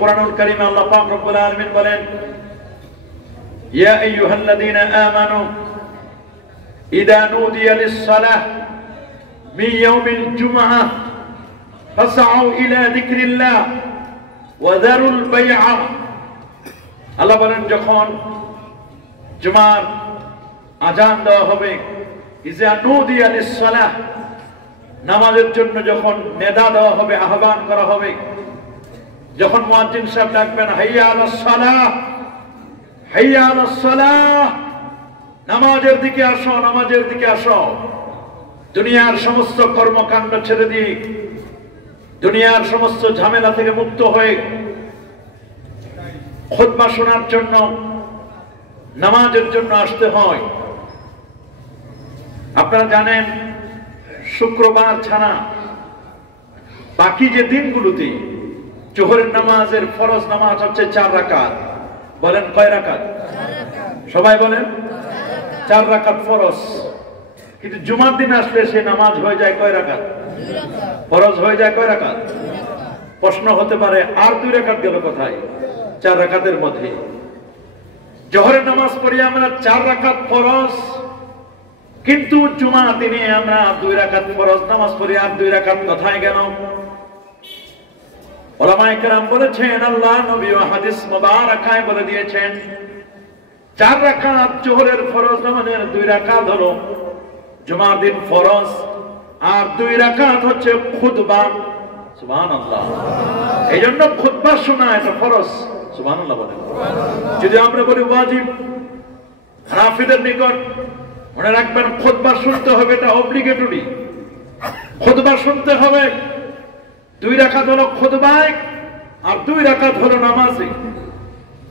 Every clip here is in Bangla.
কোরআনুল কারীমে আল্লাহ পাক রব্বুল আলামিন বলেন, ইয়া আইয়ুহাল্লাযীনা আমানু ইযা নুদিয়া লিস-সালাহ মিন ইয়াউমিল জুমআহ ফাসআউ ইলা যিকরিল্লাহ ওয়া যারুল বাই'a। আল্লাহ বলেন, যখন জুমার আযান দেওয়া হবে, ইযা নুদিয়া লিস-সালাহ, নামাজের জন্য যখন নেদা দেওয়া হবে, আহ্বান করা হবে, যখন মুয়াজ্জিন সাহেব ডাকবেন, হাইয়া আলাস সালাহ, হাইয়া আলাস সালাহ, নামাজের দিকে আসো, নামাজের দিকে আসো। দুনিয়ার সমস্ত কর্মকাণ্ড ছেড়ে দিয়ে, দুনিয়ার সমস্ত ঝামেলা থেকে মুক্ত হয়ে খুতবা শোনার জন্য, নামাজের জন্য আসতে হয়। আপনারা জানেন, শুক্রবার ছাড়া বাকি যে দিনগুলোতে জোহরের নামাজের ফরজ নামাজ হচ্ছে 4 রাকাত। বলেন কয় রাকাত? সবাই বলেন 4 রাকাত ফরজ। কিন্তু জুমার দিন আসলে সেই নামাজ হয়ে যায় কয় রাকাত? ফরজ হয়ে যায় কয় রাকাত? প্রশ্ন হতে পারে, আর 2 রাকাত গেল কোথায় 4 রাকাতের মধ্যে? জোহরের নামাজ পড়ি আমরা 4 রাকাত ফরজ, কিন্তু জুমার দিনে আমরা 2 রাকাত ফরজ নামাজ পড়ি, আর 2 রাকাত কোথায় গেল? উলামায়ে কেরাম বলেছেন, আল্লাহ নবী ও হাদিস মুবারাকায় বলে দিয়েছেন, 4 রাকাত জোহরের ফরজ নামাজের 2 রাকাত হলো জুমার দিন ফরজ, আর 2 রাকাত হচ্ছে খুতবা। সুবহানাল্লাহ। এইজন্য খুতবা শোনা এটা ফরজ। সুবহানাল্লাহ বলেন। যদি আমরা বলি ওয়াজিব, হানাফিদের নিকট মনে রাখবেন, খুতবা শুনতে হবে, এটা অব্লিগেটরি। খুতবা শুনতে হবে। 2 রাকাত হলো খুতবায়, আর 2 রাকাত হলো নামাজে।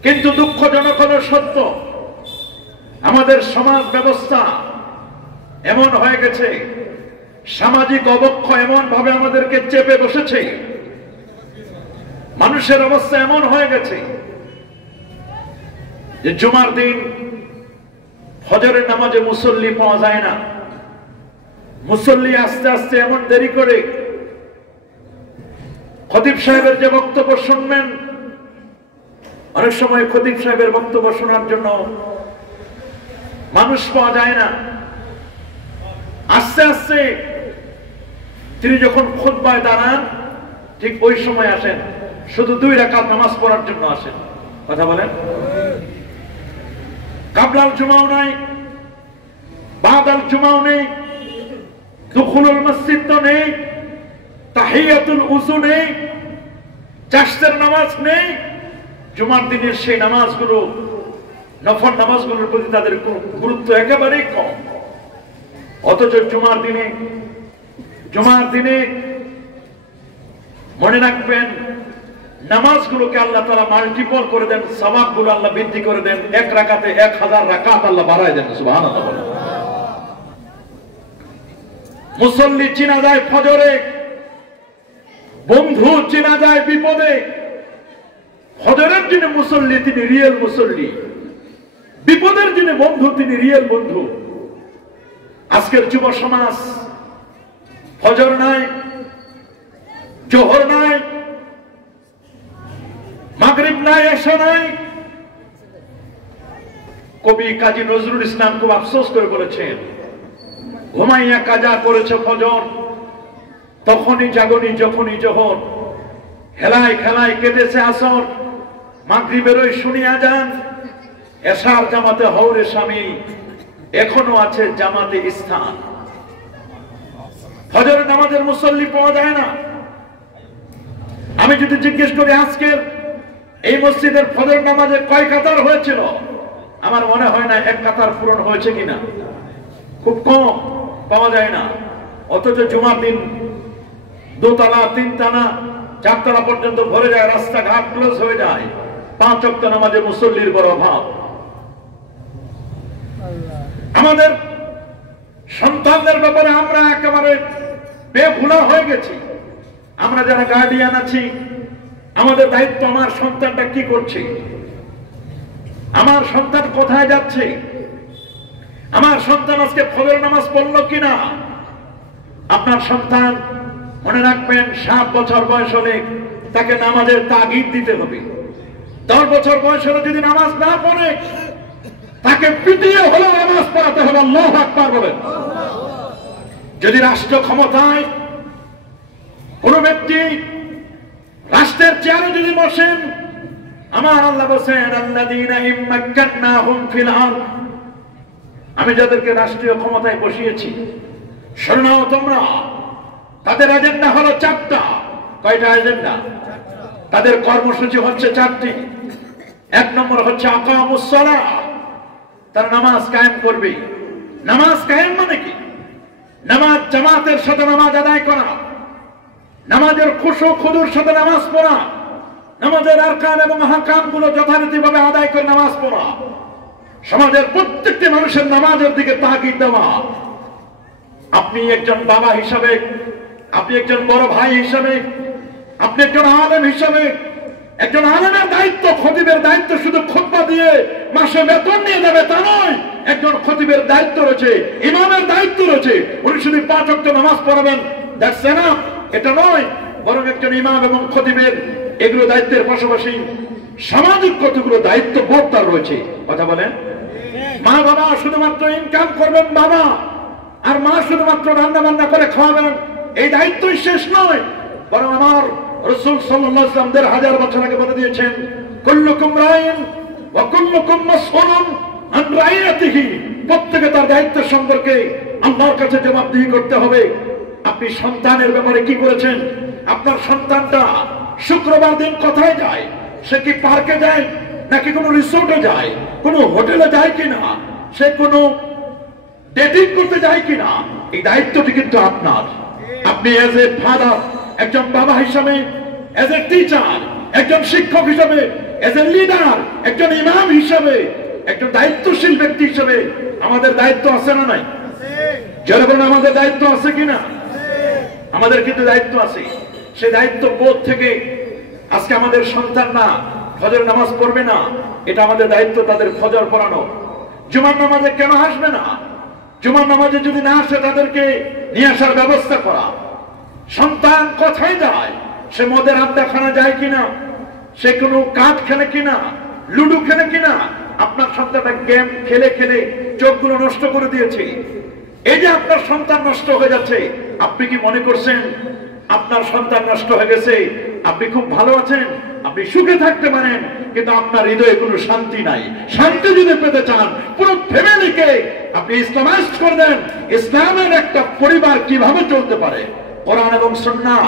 কিন্তু দুঃখজনক হলো সত্য, আমাদের সমাজ ব্যবস্থা এমন হয়ে গেছে, সামাজিক অবক্ষয় এমন ভাবে আমাদেরকে চেপে বসেছে, মানুষের অবস্থা এমন হয়ে গেছে যে জুমার দিন ফজরের নামাজে মুসল্লি পাওয়া যায় না। মুসল্লি আস্তে আস্তে এমন দেরি করে, খতিব সাহেবের যে বক্তব্য শুনবেন, অনেক সময় খতিব সাহেবের বক্তব্য শোনার জন্য মানুষ পাওয়া যায় না। আস্তে আস্তে তিনি যখন খুতবায় দাঁড়ান, ঠিক ওই সময় আসেন, শুধু 2 রাকাত নামাজ পড়ার জন্য আসেন। কথা বলেন। কাবলাল জুমাও নাই, বাদাল জুমাও নেই, দুখুলুল মসজিদ তো নেই, তাহিয়াতুল উযু নেই, চাশতের নামাজ নেই। জুমার দিনের সেই নামাজগুলো, নফল নামাজগুলোর প্রতি তাদের গুরুত্ব একেবারেই কম। অথচ জুমার দিনে মনে রাখবেন, নামাজগুলোকে আল্লাহ তাআলা মাল্টিপল করে দেন, সওয়াবগুলো আল্লাহ বৃদ্ধি করে দেন। 1 রাকাতে 1000 রাকাত আল্লাহ বাড়ায় দেন। সুবহানাল্লাহ বলেন। মুসল্লি চিনা যায় ফজরে, বন্ধু চিনা যায় বিপদে। ফজরের দিনে মুসল্লি তিনি রিয়েল মুসল্লি, বিপদের দিনে বন্ধু তিনি রিয়েল বন্ধু। আজকের যুব সমাজ ফজর নাই, জোহর নাই, মাগরিব নাই, এশা নাই। কবি কাজী নজরুল ইসলাম খুব আফসোস করে বলেছেন, ঘুমাইয়া কাজা করেছে ফজর, তখনই জাগনি যখনই জোহর, হেলায় খেলায় কেটেছে আসর, মাগরিবেরই শুনিয়া যান, এশার জামাতে হওরে শামিল, এখনো আছে জামাতে স্থান। ফজরের নামাজের মুসল্লি পাওয়া যায় না। আমি যদি জিজ্ঞেস করি, আজকের এই মসজিদের ফজর নামাজে কয় কাতার হয়েছিল, আমার মনে হয় না 1 কাতার পূরণ হয়েছে কিনা, খুব কম, পাওয়া যায় না। অথচ জুমার দিন 2 তলা 3 তলা 4 তলা পর্যন্ত ভরে যায়, রাস্তাঘাট ক্লোজ হয়ে যায়। 5 ওয়াক্ত নামাজে মুসল্লির বড় অভাব। আমাদের সন্তানদের ব্যাপারে আমরা একেবারে বেভুলা হয়ে গেছি। আমরা যারা গার্ডিয়ান আছি, আমাদের দায়িত্ব, আমার সন্তানটা কি করছে, আমার সন্তান কোথায় যাচ্ছে, আমার সন্তান আজকে ফজর নামাজ পড়লো কিনা। আপনার সন্তান মনে রাখবেন 7 বছর বয়স হলে তাকে নামাজের তাগিদ দিতে হবে। 10 বছর বয়স হলে যদি নামাজ না পড়ে তাকে পিটিয়ে হলেও নামাজ পড়াতে হবে। আল্লাহু আকবার বলেন। যদি রাষ্ট্র ক্ষমতায় কোন ব্যক্তি রাষ্ট্রের চেয়ারে যদি বসেন, আমার আল্লাহ বলেন আল্লাযীনা ইম্মাক্কানাহুম ফিল আরদ, আমি যাদেরকে রাষ্ট্রীয় ক্ষমতায় বসিয়েছি, শোনো তোমরা, তাদের এজেন্ডা হলো 4টা। কয়টা এজেন্ডা? তাদের কর্মসূচি হচ্ছে 4টি। 1 নম্বর হচ্ছে আকামুস সালাহ, তারা নামাজ কায়েম করবে। নামাজ কায়েম মানে কি? নামাজ জামাতের সাথে নামাজ আদায় করা, নামাজের খুশু খুদুর সাথে নামাজ পড়া, নামাজের আরকান এবং আহকাম গুলো যথারীতিভাবে আদায় করে নামাজ পড়া, সমাজের প্রত্যেকটি মানুষের নামাজের দিকে তাকিদ দেওয়া। আপনি একজন বাবা হিসাবে, আপনি একজন বড় ভাই হিসাবে, আপনি একজন আলেম হিসাবে, একজন আলেমের দায়িত্ব, খতিবের দায়িত্ব শুধু খুতবা দিয়ে মাসে বেতন নিয়ে যাবে তা নয়। একজন খতিবের দায়িত্ব রয়েছে, ইমামের দায়িত্ব রয়েছে, উনি শুধু 5 ওয়াক্ত নামাজ পড়াবেন, দ্যাটস এনাফ, এটা নয়। বরং একজন ইমাম এবং খতিবের এগুলো দায়িত্বের পাশাপাশি সামাজিক কতগুলো দায়িত্ব বোধ তার রয়েছে। কথা বলেন। মা বাবা শুধুমাত্র ইনকাম করবেন বাবা, আর মা শুধুমাত্র রান্না বান্না করে খাওয়াবেন, এই দায়িত্বই শেষ নয়। বরং আমার রাসূল সাল্লাল্লাহু আলাইহি ওয়াসাল্লাম 1000 বছর আগে বলে দিয়েছেন, কুল্লুকুম রাইন ওয়া কুল্লুকুম মাসউলুন আন রাইয়াতিহি, প্রত্যেকে তার দায়িত্ব সম্পর্কে আল্লাহর কাছে জবাবদিহি করতে হবে। আপনি সন্তানের ব্যাপারে কি করেছেন? আপনার সন্তানটা শুক্রবার দিন কোথায় যায়? সে কি পার্কে যায়, নাকি কোনো রিসোর্টে যায়, কোনো হোটেলে যায় কিনা, সে কোনো ডেটিং করতে যায় কিনা, এই দায়িত্বটি কিন্তু আপনার। আপনি এজ এ ফাদার, একজন বাবা হিসাবে, এজ এ টিচার, একজন শিক্ষক হিসাবে, এজ এ লিডার, একজন ইমাম হিসাবে, একজন দায়িত্বশীল ব্যক্তি হিসাবে আমাদের দায়িত্ব আছে না নাই? যারা বলেন আমাদের দায়িত্ব আছে কিনা? আমাদের কিন্তু দায়িত্ব আছে। সেই দায়িত্ব বোধ থেকে আজকে আমাদের সন্তানরা ফজর নামাজ পড়বে না, এটা আমাদের দায়িত্ব তাদের ফজর পড়ানো। জুমার নামাজে কেন আসবে না? জুমার নামাজে যদি না আসে তাদেরকে নিয়ে আসার ব্যবস্থা করা। সন্তান কোথায় যায়? সে মদের আড্ডাখানা যায় কিনা, সে কোনো কাঠ খেলে কিনা, লুডু খেলে কিনা? আপনার সন্তানটা গেম খেলে খেলে চোখগুলো নষ্ট করে দিয়েছে। এই যে আপনার সন্তান নষ্ট হয়ে যাচ্ছে, আপনি কি মনে করছেন আপনার সন্তান নষ্ট হয়ে গেছে আপনি খুব ভালো আছেন, আপনি সুখে থাকতে পারেন, কিন্তু আপনার হৃদয়ে কোনো শান্তি নাই? শান্তি যদি পেতে চান, পুরো ফ্যামিলিকে আপনি ইসলামাইজ করে দেন। ইসলামের একটা পরিবার কিভাবে চলতে পারে, কোরআন এবং সুন্নাহ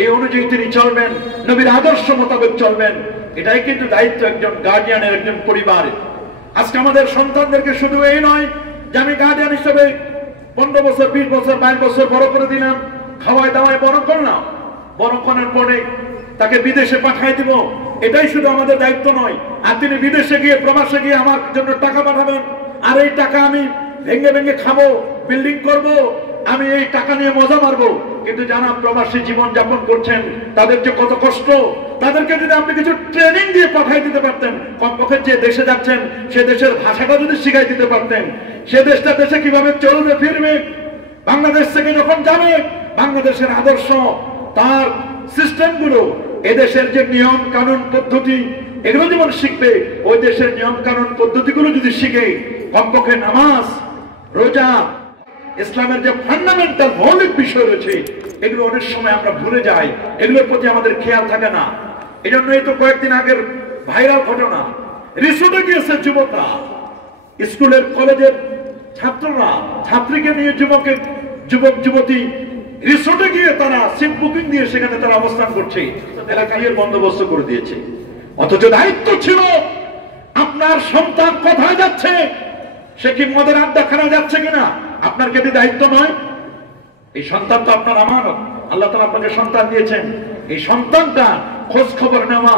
এই অনুযায়ী তিনি চলবেন, নবীর আদর্শ মোতাবেক চলবেন, এটাই কিন্তু দায়িত্ব একজন গার্ডিয়ানের, একজন পরিবারের। আজকে আমাদের সন্তানদেরকে শুধু এই নয় যে আমি গার্ডিয়ান হিসেবে 15 বছর, 20 বছর, 22 বছর বড় করে দিলাম, খাওয়াই দাওয়ায় বড় করলাম, বড় করার পরে তাকে বিদেশে পাঠিয়ে দিব, এটাই শুধু আমাদের দায়িত্ব নয়। আর তিনি বিদেশে গিয়ে, প্রবাসে গিয়ে আমার জন্য টাকা পাঠাবেন, আর এই টাকা আমি ভেঙে ভেঙে খাবো, বিল্ডিং করব, আমি এই টাকা নিয়ে মজা মারবো। কিন্তু যারা প্রবাসী জীবন যাপন করছেন তাদের যে কত কষ্ট, তাদেরকে যদি আপনি কিছু ট্রেনিং দিয়ে পাঠিয়ে দিতে পারতেন, কমপক্ষে যে দেশে যাচ্ছেন সে দেশের ভাষাটা যদি শিখাই দিতে পারতেন, সে দেশটা দেশে কিভাবে চলবে ফিরবে, বাংলাদেশ থেকে যখন যাবে বাংলাদেশের আদর্শ, তার সিস্টেমগুলো, এদেশের যে নিয়ম কানুন পদ্ধতি, এগুলো যেমন শিখবে, ওই দেশের নিয়ম কানুন পদ্ধতিগুলো যদি শিখে, কমপক্ষে নামাজ, রোজা, ইসলামের যে ফান্ডামেন্টাল মৌলিক বিষয় রয়েছে, এগুলো অনেক সময় আমরা ভুলে যাই, এগুলোর প্রতি আমাদের খেয়াল থাকে না। এই জন্য এই তো কয়েকদিন আগের ভাইরাল ঘটনা, রিসোর্টে গিয়েছে যুবকরা, স্কুলের কলেজের ছাত্ররা ছাত্রীকে নিয়ে, যুবক যুবতী রিসোর্টে গিয়ে তারা সিট বুকিং দিয়ে সেখানে তারা অবস্থান করছে, এলাকায় বন্দোবস্ত করে দিয়েছে। অথচ দায়িত্ব ছিল আপনার সন্তান কোথায় যাচ্ছে, সে কি মদের আড্ডাখানা যাচ্ছে কিনা, আপনার কি দায়িত্ব নয়? এই সন্তান তো আপনার আমানত, আল্লাহ তাআলা আপনাকে সন্তান দিয়েছেন, এই সন্তানটা খোঁজ খবর নেওয়া,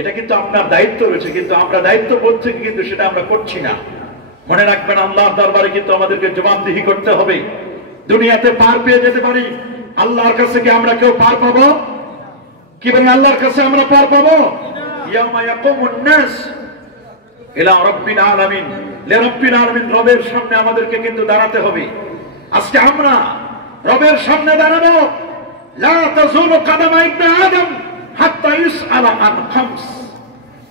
এটা কিন্তু আপনার দায়িত্ব রয়েছে। কিন্তু আমরা দায়িত্ব বোধ থেকে কিন্তু সেটা আমরা করছি না। মনে রাখবেন, আল্লাহর দরবারে কিন্তু আমাদেরকে জবাবদিহি করতে হবে। দুনিয়াতে পার পেয়ে যেতে পারি, আল্লাহর কাছে কি আমরা কেউ পার পাবো? কি বলেন, আল্লাহর কাছে আমরা পার পাবো? ইয়াউমা ইয়াকুমুন নাস ইলা রাব্বিল আলামিন, লিরাব্বিল আলামিন, রবের সামনে আমাদেরকে কিন্তু দাঁড়াতে হবে। আজকে আমরা রবের সামনে দাঁড়াবো, লা তাযুলু কাদামা ইবনে আদম হাত্তা ইউসআলা আন খামস,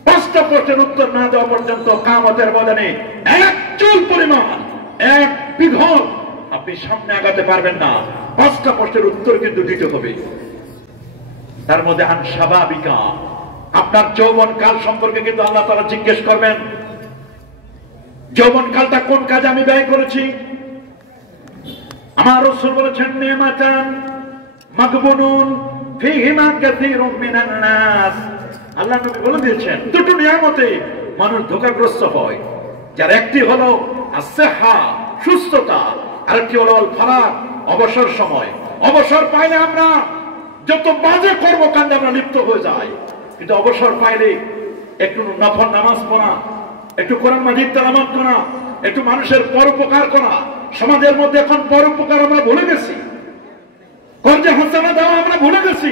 পাঁচটা প্রশ্নের উত্তর না দেওয়া পর্যন্ত কিয়ামতের ময়দানে এক চুল পরিমাণ, এক বিঘত আপনি সামনে আগাতে পারবেন না। পাঁচটা প্রশ্নের উত্তর কিন্তু দিতে হবে। তার মধ্যে আন শাবাবিকা, আপনার যৌবন কাল সম্পর্কে কিন্তু আল্লাহ তাআলা জিজ্ঞেস করবেন। যৌবন কালটা কোন কাজে আমি ব্যয় করেছি? আমার রাসূল বলেছেন নিমাতান মাগবুনুন ফীহিমা কাসীরুম মিনান নাস, আল্লাহ নবী বলে দিয়েছেন দুটো নিয়ামতে মানুষ ধোঁকাগ্রস্ত হয়। যার একটি হলো আসিহা, সুস্থতা, আর একটি হলো আল ফারাগ, অবসর সময়। অবসর পাইলে আমরা যত বাজে কর্মকাণ্ডে আমরা লিপ্ত হয়ে যাই, কিন্তু অবসর পাইলে একটু নফল নামাজ পড়া, একটু কোরআন মাজিদ তেলাওয়াত করা, একটু মানুষের পরোপকার করা। সমাজের মধ্যে এখন পরোপকার আমরা ভুলে গেছি, কর্জে হাসানা দেওয়া আমরা ভুলে গেছি।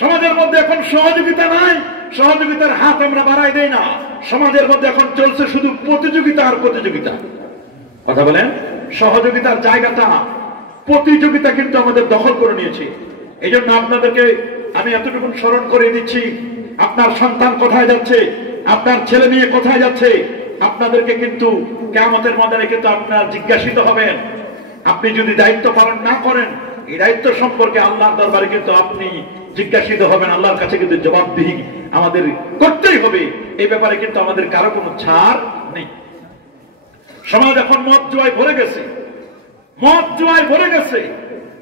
সমাজের মধ্যে এখন সহযোগিতা নাই, সহযোগিতার হাত আমরা বাড়াই দেই না। সমাজের মধ্যে এখন চলছে শুধু প্রতিযোগিতা আর প্রতিযোগিতা। কথা বলেন, সহযোগিতার জায়গাটা প্রতিযোগিতা কিন্তু আমাদের দখল করে নিয়েছে। এই জন্য আপনাদেরকে আমি এতটুকু স্মরণ করে দিচ্ছি, আপনার সন্তান কোথায় যাচ্ছে, আপনার ছেলে মেয়ে কোথায় যাচ্ছে, আপনাদেরকে কিন্তু কিয়ামতের ময়দানে কিন্তু আপনারা জিজ্ঞাসিত হবেন। আপনি যদি দায়িত্ব পালন না করেন, এই দায়িত্ব সম্পর্কে আল্লাহর দরবারে কিন্তু আপনি জিজ্ঞাসিত হবেন। আল্লাহর কাছে কিন্তু জবাবদিহি আমাদের করতেই হবে। এই ব্যাপারে কিন্তু আমাদের কারো কোনো ছাড় নেই। সমাজ এখন মদ জুয়ায় ভরে গেছে, মদ জুয়ায় ভরে গেছে,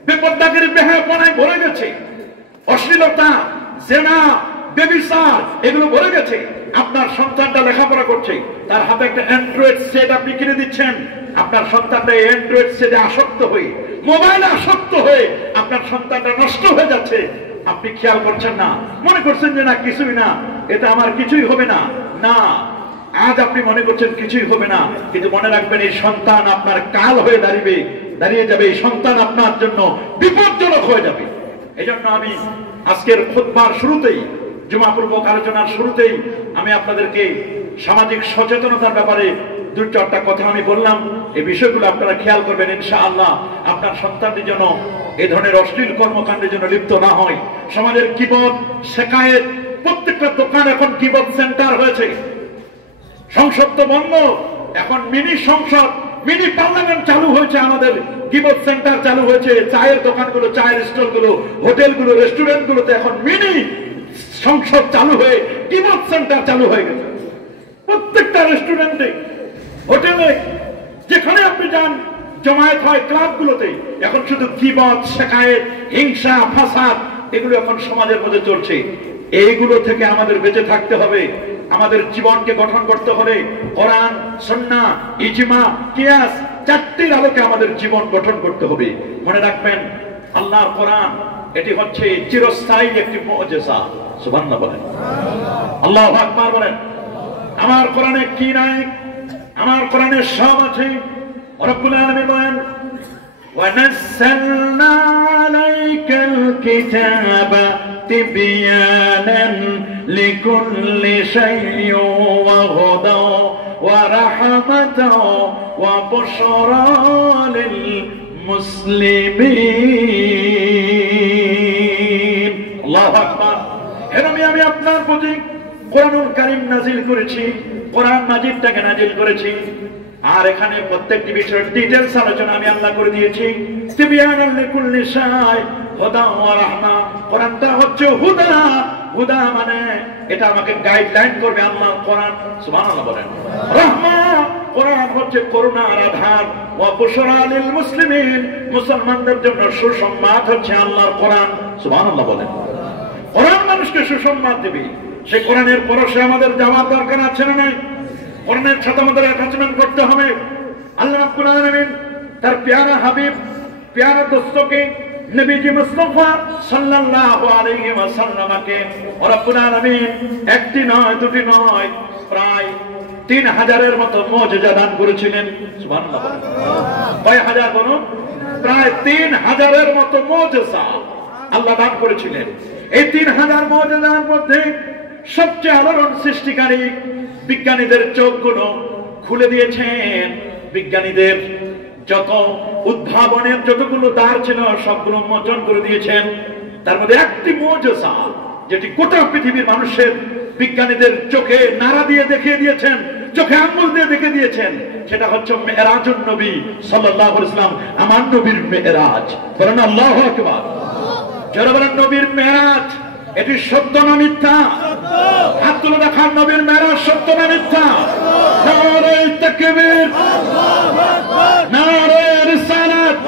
বেপরদাগিরি বেহায়াপনায় ভরে গেছে, অশ্লীলতা, জেনা, বেবিচার এগুলো ভরে গেছে। আপনার সন্তানটা লেখাপড়া করছে, তার হাতে একটা অ্যান্ড্রয়েড সেট আপনি কিনে দিচ্ছেন। আপনার সন্তানটা এই অ্যান্ড্রয়েড সেটে আসক্ত হয়ে, মোবাইলে আসক্ত হয়ে আপনার সন্তানটা নষ্ট হয়ে যাচ্ছে। আপনি খেয়াল করছেন না, মনে করছেন যে না কিছুই না, এটা আমার কিছুই হবে না। না, আজ আপনি মনে করছেন কিছুই হবে না, কিন্তু মনে রাখবেন এই সন্তান আপনার কাল হয়ে দাঁড়িয়ে যাবে। এই সন্তান আপনার জন্য বিপজ্জনক হয়ে যাবে। এই জন্য আমি আজকের খুতবার শুরুতেই, জুমা পূর্বক আলোচনার শুরুতেই আমি আপনাদেরকে সামাজিক সচেতনতার ব্যাপারে দুই চারটা কথা আমি বললাম। এই বিষয়গুলো আপনারা খেয়াল করবেন ইনশাআল্লাহ। আপনার সন্তানদের জন্য এই ধরনের অশ্লীল কর্মকাণ্ডের জন্য লিপ্ত না হয়। সমাজের গীবত, শিকায়েত, প্রত্যেকটা দোকান এখন গীবত সেন্টার হয়েছে। সংসদ তো বন্ধ, এখন মিনি সংসদ, মিনি পার্লামেন্ট চালু হয়েছে, আমাদের গীবত সেন্টার চালু হয়েছে। চায়ের দোকানগুলো, চায়ের স্টলগুলো, হোটেলগুলো, রেস্টুরেন্টগুলোতে এখন মিনি সংসদ চালু হয়ে গীবত সেন্টার চালু হয়ে গেছে। প্রত্যেকটা রেস্টুরেন্টে, হোটেলে, যেখানে আপনি যান, জমায়েত হয় ক্লাবগুলোতে, এখন শুধু গীবত, শিকায়েত, হিংসা, ফাসাদ এগুলো এখন সমাজের মধ্যে চলছে। এইগুলো থেকে আমাদের বেঁচে থাকতে হবে। আমাদের জীবনকে গঠন করতে হবে কোরআন, সুন্নাহ, ইজমা, কিয়াস, চারটির আলোকে আমাদের জীবন গঠন করতে হবে। মনে রাখবেন, আল্লাহর কোরআন এটি হচ্ছে চিরস্থায়ী একটি মুজিজা। সুবহানাল্লাহ বলেন, আল্লাহু আকবার বলেন। আমার কোরআনে কি নাই? আমার কোরআনে সব আছে। রব্বুল আলামিন বলেন, وَنَزَّلْنَا عَلَيْكَ الْكِتَابَ تِبْيَانًا لِكُلِّ شَيْءٍ وَهُدًى وَرَحْمَةً وَبُشْرَى لِلْمُسْلِمِينَ। আল্লাহু আকবার। আমি আপনার প্রতি কোরআনুল কারীম নাজিল করেছি, কোরআন মাজিদটাকে নাজিল করেছি। আর এখানে প্রত্যেকটি বিষয়ের ডিটেইলস আলোচনা আমি আল্লাহ করে দিয়েছি। তিবিয়ানাল লিকুল্লি শাই, হুদা ওয়া রাহমা। কোরআনটা হচ্ছে হুদা। হুদা মানে এটা আমাকে গাইডলাইন করবে আল্লাহর কোরআন। সুবহানাল্লাহ বলেন। রাহমা, কোরআন হচ্ছে করুণার আধার। ওয়া বুশরা লিল মুসলিমিন, মুসলমানদের জন্য সুসংবাদ হচ্ছে আল্লাহর কোরআন। সুবহানাল্লাহ বলেন। কোরআন মানুষকে সুসংবাদ দেবে। সেই কোরআনের পরশে আমাদের যাওয়ার দরকার আছে না নাই? কোরআনের সাথে আমাদের অ্যাটাচমেন্ট করতে হবে। আল্লাহ রাব্বুল আলামিন তার প্যারা হাবিব, প্যারা দোস্তকে, নবীজি মুস্তাফা সাল্লাল্লাহু আলাইহি ওয়াসাল্লামকে রব্বুল আলামিন একটি নয়, দুটি নয়, প্রায় 3000-এর মতো মুজিজা দান করেছিলেন। সুবহানাল্লাহ। কয় হাজার বলুন? প্রায় 3000-এর মতো মুজিজা আল্লাহ দান করেছিলেন। এই 3000 মুজিজার মধ্যে সবচেয়ে আলোড়ন সৃষ্টিকারী, বিজ্ঞানীদের চোখগুলো খুলে দিয়েছেন। বিজ্ঞানীদের যত উদ্ভাবনের যতগুলো দ্বার ছিল সবগুলো মোচন করে দিয়েছেন। তার মধ্যে একটি মুজিজা, যেটি গোটা পৃথিবীর মানুষের বিজ্ঞানীদের চোখে নাড়া দিয়ে দেখিয়ে দিয়েছেন, চোখে আঙ্গুল দিয়ে দেখে দিয়েছেন, সেটা হচ্ছে মেরাজুন নবী সাল্লাল্লাহু আলাইহি ওয়াসাল্লাম, আমার নবীর মেরাজ। বলেন আল্লাহু আকবার। যারা বলেন নবীর মেরাজ এটি সত্য না মিথ্যা? হাত তুলে দেখান, নবীর মেরাজ সত্য না মিথ্যা? নারে তাকবীর, নারে রিসালাত।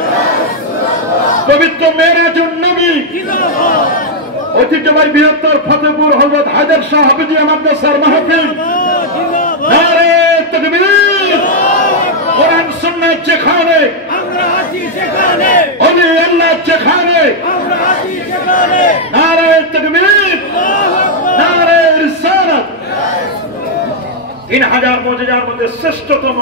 পবিত্র মেরাজুন নবী ঐতিহ্যবাহী বৃহত্তর ফতেপুর হযরত হায়দার শাহ হাফিজি মাদ্রাসার মাহফিল। নারে তাকবীর। কোরআন সুন্নাত যেখানে আমরা আছি সেখানে, ওলি আল্লাহ যেখানে আমরা আছি সেখানে। নারে তাকবীর, নারে রিসালাত। 3000 মুজিজার মধ্যে শ্রেষ্ঠতম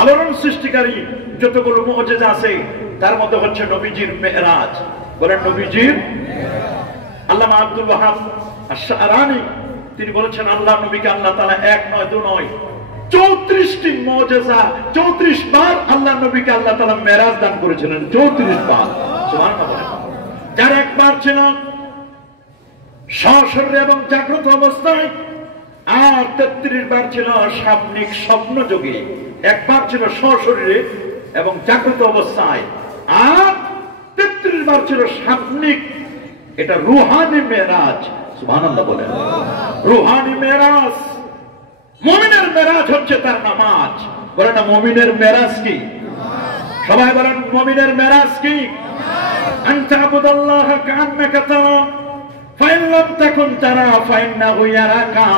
আলোড়ন সৃষ্টিকারী যতগুলো মুজিজা আছে তার মধ্যে হচ্ছে নবীজির মেরাজ। বলেন নবীজির। আল্লামা আব্দুল ওয়াহাব আশ-শারানি তিনি বলেছেন, আল্লাহ নবীকে আল্লাহ তাআলা এক নয় দু নয় 34টি মুজিজা, 34 বার আল্লাহ নবীকে আল্লাহ তাআলা মেরাজ দান করেছিলেন। 34 বার। সুবহানাল্লাহ। যার একবার ছিল সশরীরে এবং জাগ্রত অবস্থায়, আর 33 বার ছিল স্বপ্নিক স্বপ্নযোগে। একবার ছিল সশরীরে এবং জাগ্রত অবস্থায়, আর 33 বার ছিল স্বপ্নিক। এটা রূহানি মেরাজ। সুবহানাল্লাহ বলেন। রূহানি মেরাজ। মুমিনের মেরাজ হচ্ছে তার নামাজ। বলেন না মুমিনের মেরাজ কি? সবাই বলেন মুমিনের মেরাজ কি? আনতা আবুদাল্লাহ কান্নাকা তারা ফাইন লাম তাকুন তারা ফাইন্নাহু ইয়ারাকা।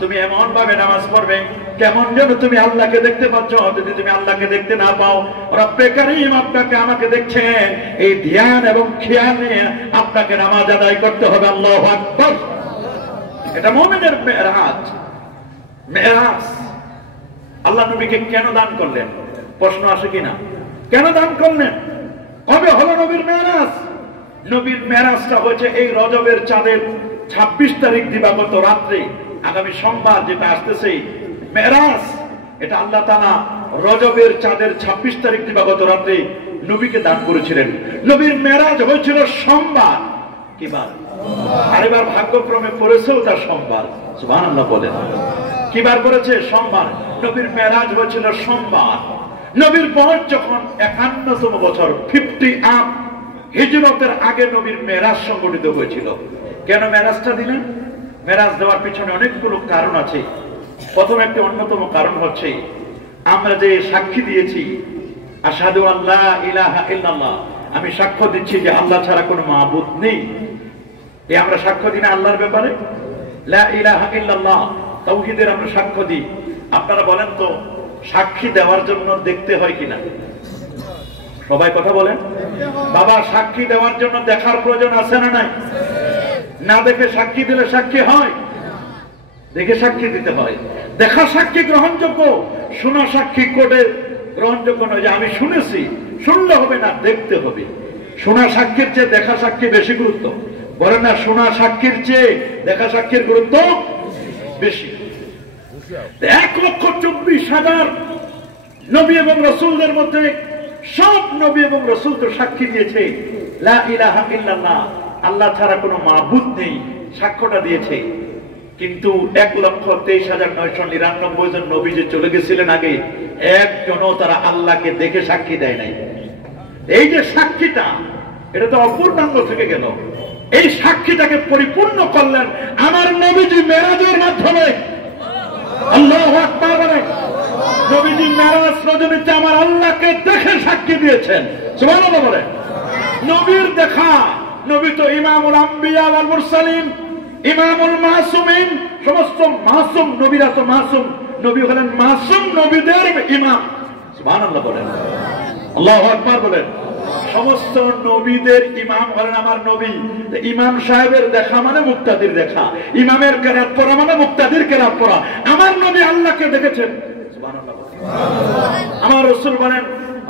তুমি এমন ভাবে নামাজ পড়বে কেমন যেন তুমি আল্লাহকে দেখতে পাচ্ছ। যদি তুমি আল্লাহকে দেখতে না পাও, রব্বে কারীম আপনাকে আমাকে দেখছেন, এই ধ্যান এবং খেয়াল নিয়ে আপনাকে নামাজ আদায় করতে হবে। আল্লাহু আকবার। এটা মুমিনের মেরাজ। মেরাজ আল্লাহ নবীকে কেন দান করলেন? প্রশ্ন আসে কিনা? কেন দান করলেন? কবে হলো নবীর মেরাজ? নবীর মেরাজটা হয়েছে এই রজবের চাঁদের 26 তারিখ দিবাগত রাত্রে, আগামী সোমবার যেটা আসতেছে মেরাজ। এটা আল্লাহ তাআলা রজবের চাঁদের 26 তারিখ দিবাগত রাত্রে নবীকে দান করেছিলেন। নবীর মেরাজ হয়েছিল সোমবার। কি বার? আরেবার ভাগ্যক্রমে পড়েছেও তার সোমবার। সুবহানাল্লাহ বলেন। কি বার করেছে? সোমবার। নবীর মেরাজ হয়েছিল সোমবার। নবীর বয়স যখন 51তম বছর, 50 হিজরতের আগে নবীর মেরাজ সংগঠিত হয়েছিল। কেন মেরাজটা দিলেন? মেরাজ দেওয়ার পিছনে অনেকগুলো কারণ আছে। প্রথম একটি অন্যতম কারণ হচ্ছে আমরা যে সাক্ষী দিয়েছি, আশহাদু আল্লা ইলাহা ইল্লাল্লাহ, আমি সাক্ষ্য দিচ্ছি যে আল্লাহ ছাড়া কোনো মাবুদ নেই। এই আমরা সাক্ষ্য দিই না আল্লাহর ব্যাপারে? লা ইলাহা ইল্লাল্লাহ তাওহীদের আমরা সাক্ষ্য দিই। আপনারা বলেন তো সাক্ষী দেওয়ার জন্য দেখতে হয় কিনা? সবাই কথা বলেন। বাবা সাক্ষী দেওয়ার জন্য দেখার প্রয়োজন আছে না নাই? না দেখে সাক্ষী দিলে সাক্ষী হয়? দেখে সাক্ষী দিতে হয়। দেখা সাক্ষী গ্রহণযোগ্য, শোনা সাক্ষী কোর্টে গ্রহণযোগ্য নয়। যে আমি শুনেছি, শুনলে হবে না, দেখতে হবে। শোনা সাক্ষীর চেয়ে দেখা সাক্ষী বেশি গুরুত্ব। বলেন না শোনা সাক্ষীর চেয়ে দেখা সাক্ষীর গুরুত্ব বেশি। 1,24,000 নবী এবং রাসূলদের মধ্যে সব নবী এবং রাসূল তো সাক্ষী দিয়েছে লা ইলাহা ইল্লাল্লাহ, আল্লাহ ছাড়া কোনো মাবুদ নেই, সাক্ষ্যটা দিয়েছে। কিন্তু 1,23,999 জন নবী যে চলে গেছিলেন আগে, একজনও তারা আল্লাহকে দেখে সাক্ষী দেয় নাই। এই যে সাক্ষীটা, এটা তো অপূর্ণাঙ্গ থেকে গেল। এই সাক্ষীটাকে পরিপূর্ণ করলেন আমার নবীজি মেরাজের মাধ্যমে। আল্লাহু আকবার বলেন। নবীজি মেরাজ রজনীতে আমার আল্লাহকে দেখে সাক্ষী দিয়েছেন। সুবহানাল্লাহ বলেন। নবীর দেখা, নবী তো ইমামুল আম্বিয়া ওয়াল মুরসালিন, ইমামুল মাসুমিন, সমস্ত মাসুম নবীরা তো মাসুম। নবী হলেন মাসুম নবীদের ইমাম। সুবহানাল্লাহ বলেন। আল্লাহু আকবার বলেন। সমস্ত নবীদের ইমাম হলেন আমার নবী। ইমাম সাহেবের দেখা মানে মুক্তাদির দেখা, ইমামের কেরাত পড়া মানে মুক্তাদির কেরাত পড়া। আমার নবী আল্লাহকে দেখেছেন। সুবহানাল্লাহ। আমার রাসূল বলেন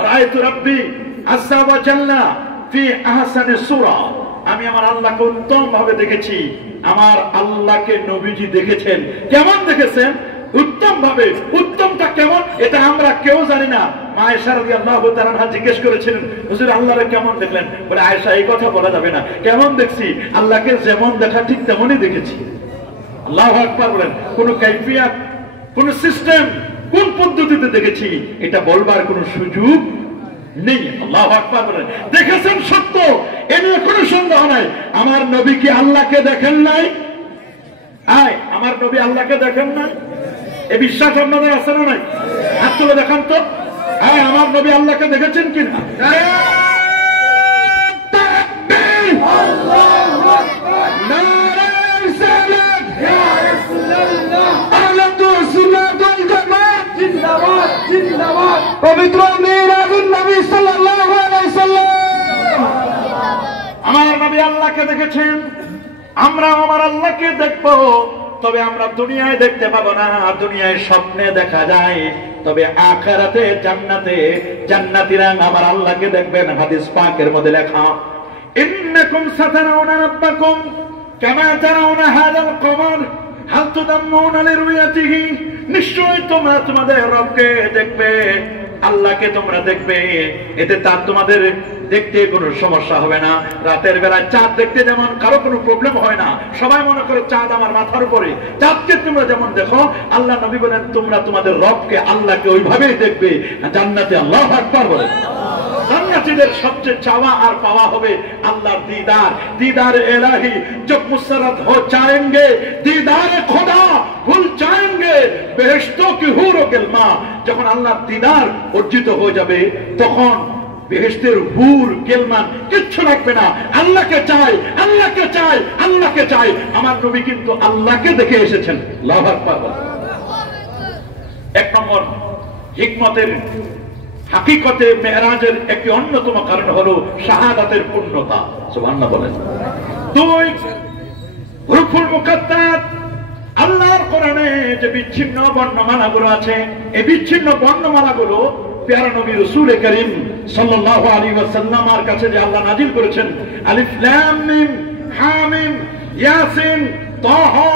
রাআইতু রাব্বি আযজা ওয়া জাল্লা ফি আহসানি সূরা, আমি আমার আল্লাহকে উত্তম ভাবে দেখেছি। আমার আল্লাহকে নবীজি দেখেছেন। কেমন দেখেছেন? উত্তম ভাবে। উত্তমটা কেমন এটা আমরা কেউ জানি না। মা আয়েশা রাদিয়াল্লাহু তাআলা আনহা জিজ্ঞেস করেছিলেন, হুজুর আল্লাহকে কেমন দেখলেন? বলে, আয়েশা এই কথা বলা যাবে না। কেমন দেখছি? আল্লাহকে যেমন দেখা ঠিক তেমনই দেখেছি। আল্লাহু আকবার বলেন। কোন কাইফিয়াত, কোন সিস্টেম, কোন পদ্ধতিতে দেখেছি এটা বলবার কোন সুযোগ নেই। আল্লাহু আকবার বলেন। দেখেছেন সত্য, এ নিয়ে কোনো সন্দেহ নাই। আমার নবী কি আল্লাহকে দেখেন নাই? আমার নবী আল্লাহকে দেখেন নাই? এই বিশ্বাস আপনাদের আছে না নাই? হাত তুলে দেখান তো। আমার নবী আল্লাহকে দেখেছেন কিনা? পবিত্র মিরাজুন নবী সাল্লাল্লাহু আলাইহি সাল্লাম। আমার নবী আল্লাহকে দেখেছেন, আমরা আমার আল্লাহকে দেখব। তবে আমরা দুনিয়ায় দেখতে পাবো না, দুনিয়ায় স্বপ্নে দেখা যায়। তবে আখিরাতে জান্নাতে জান্নাতীরা আমার আল্লাহকে দেখবেন। হাদিস পাকের মধ্যে লেখা, ইন্নাকুম সাতারাউনা রাব্বাকুম কামা তারাউনা হাযাল কমার হাল তুদাম্মুনা লিরুয়াতিহি। নিশ্চয়ই তোমরা তোমাদের রবকে দেখবে, আল্লাহকে তোমরা দেখবে। এতে তার তোমাদের দেখতে কোনো সমস্যা হবে না। রাতের বেলায় চাঁদ দেখতে যেমন কারো কোনো প্রবলেম হয় না, সবাই মনে করে চাঁদ আমার মাথার উপরে, চাঁদকে তোমরা যেমন দেখো, আল্লাহ নবী বলেন তোমরা তোমাদের রবকে আল্লাহকে ওইভাবেই দেখবে জান্নাতে। আল্লাহু আকবার বলেন। জান্নাতীদের সবচেয়ে চাওয়া আর পাওয়া হবে আল্লাহর দিদার, দিদার ইলাহি। জব মুসরত हो जाएंगे दीदार खुदा भूल जाएंगे बेहेश्तों की हूर व गिलमा। যখন আল্লাহর দিদার অর্জিত হয়ে যাবে তখন বেহেশতের হুর গিলমান কিচ্ছু লাগবে না। আল্লাহকে চাই, আল্লাহকে চাই, আল্লাহকে চাই। আমার নবী কিন্তু আল্লাহকে দেখে এসেছেন। আল্লাহু আকবার। এক নম্বর হিকমতের হাকিকতে মেরাজের একটি অন্যতম কারণ হলো শাহাদাতের পূর্ণতা। সুবহানাল্লাহ বলেন। দুই, হুরুফুল মুকাদ্দাত, আল্লাহর কোরআনে যে বিচ্ছিন্ন বর্ণমালাগুলো আছে, এই বিচ্ছিন্ন বর্ণমালাগুলো প্যারা নবী রাসূল করিম সাল্লাল্লাহু আলাইহি ওয়াসাল্লামের কাছে যে আল্লাহ নাজিল করেছেন, আলিফ লাম মিম হামিম ইয়াসিন তাহা,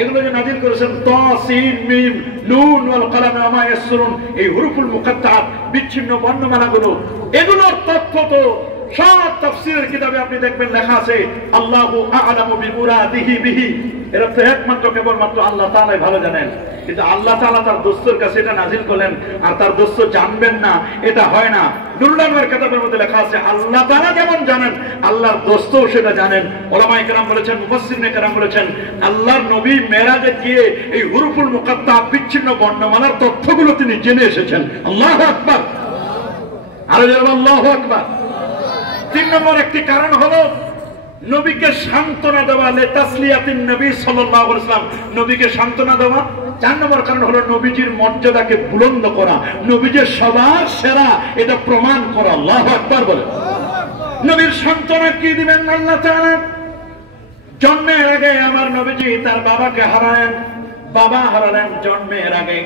এগুলো যে নাজিল করেছেন, তা সিন মিম নুন ওয়াল কলাম ওয়া মা ইয়াসরুন, এই হুরুফুল মুকাদ্দাত বিচ্ছিন্ন বর্ণমালাগুলো, এগুলোর তথ্য তো সব তাফসীরের কিতাবে আপনি দেখবেন লেখা আছে, আল্লাহু আ'লামু বিমুরাদিহি বিহি। এরা তো একমাত্র কেবলমাত্র আল্লাহ তাআলাই ভালো জানেন। কিন্তু আল্লাহ তাআলা তার দোস্তর কাছে এটা নাজিল করলেন আর তার দোস্ত জানবেন না, এটা হয় না। নুরুল আনওয়ার কিতাবের মধ্যে লেখা আছে আল্লাহ তাআলা যেমন জানেন আল্লাহর দোস্তও সেটা জানেন। উলামায়ে কেরাম বলেছেন, মুফাসসিরিনে কেরাম বলেছেন, আল্লাহর নবী মেরাজে গিয়ে এই হুরুফুল মুকাদ্দাত বিচ্ছিন্ন বর্ণমালার তথ্যগুলো তিনি জেনে এসেছেন। আল্লাহু আকবার। আর আল্লাহু আকবার। তিন নম্বর একটি কারণ হলো নবীকে সান্ত্বনা দেওয়া, লে তাসলিয়াতিন নবী সাল্লাল্লাহু আলাইহি ওয়াসাল্লাম, নবীকে সান্ত্বনা দেওয়া। চার নম্বর কারণ হলো নবীজির মর্যাদাকে বুলন্দ করা, নবীজি সবার সেরা এটা প্রমাণ করা। আল্লাহু আকবার বলে। নবীর সান্ত্বনা কি দিবেন আল্লাহ তাআলা? জন্মের আগে আমার নবীজি তার বাবাকে হারালেন, বাবা হারালেন জন্মের আগে।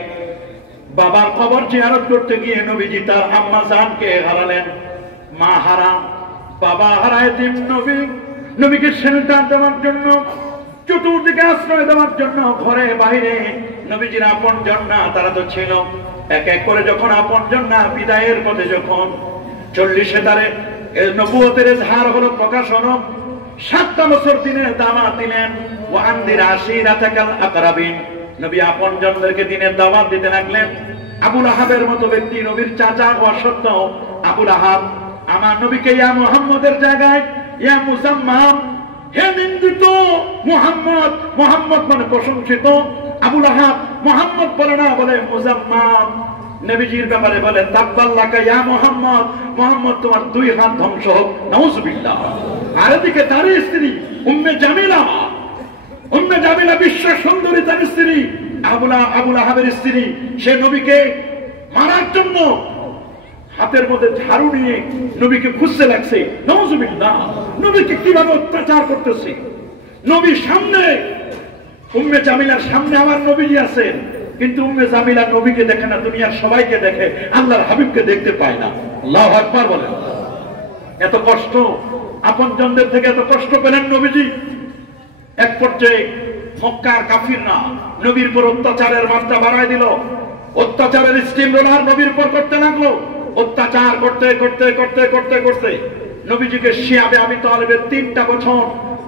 বাবার কবর জিয়ারত করতে গিয়ে নবীজি তার আম্মা জানকে হারালেন। মা হারা, বাবা হারায় তিন নবী, নবীকে শেল্টার দেওয়ার জন্য, চতুর্দিকে আশ্রয় দেওয়ার জন্য ঘরে বাইরে নবীজির আপন জন না তারা তো ছিল। এক এক করে যখন আপন জন না বিদায়ের পথে যখন 40 তারে নবুয়তের ইজহার হলো, প্রকাশ হলো, 7টা বছর দিনের দাওয়াত দিলেন। ওয়ানদির আশিরাতাকাল আকরাবিন, নবী আপন জনদেরকে দিনের দাওয়াত দিতে লাগলেন। আবু লাহাবের মতো ব্যক্তি, নবীর চাচা হওয়া সত্ত্বেও আবু লাহাব আমার নবীকে ইয়া মুহাম্মদের জায়গায় ইয়া মুসাম্মাম, হে নিন্দিত মুহাম্মদ, মুহাম্মদ মানে প্রশংসিত। আবু লাহাব মুহাম্মদ বলে না, বলে মুজাম্মাম। নবীজির ব্যাপারে বলে তাব্বাল্লাকা ইয়া মুহাম্মদ, মুহাম্মদ তোমার 2 হাত ধ্বংস হোক, নাউযুবিল্লাহ। আর এদিকে তার স্ত্রী উম্মে জামিলা, উম্মে জামিলা বিশ্ব সুন্দরী তার স্ত্রী, আবু লাহাবের স্ত্রী, সে নবীকে মারার জন্য হাতের মধ্যে ঝাড়ু নিয়ে নবীকে খুঁজতে লাগছে। নাউযুবিল্লাহ, নবীকে কিভাবে অত্যাচার করতেছে। নবীর সামনে, উম্মে জামিলার সামনে আমার নবীজি আছেন, কিন্তু উম্মে জামিলা নবীকে দেখে না, দুনিয়ার সবাইকে দেখে, আল্লাহর হাবিবকে দেখতে পায় না। আল্লাহু আকবার বলেন। এত কষ্ট, আপনজনদের থেকে এত কষ্ট পেলেন নবীজি। এক পর্যায়ে মক্কার কাফিররা নবীর উপর অত্যাচারের মাত্রা বাড়ায় দিল। অত্যাচারের স্টিম রোলার নবীর উপর করতে লাগলো। অত্যাচার করতে করতে করতে করতে করতে নবীজিকে শিয়াবে আবি তালেবের 3টা বছর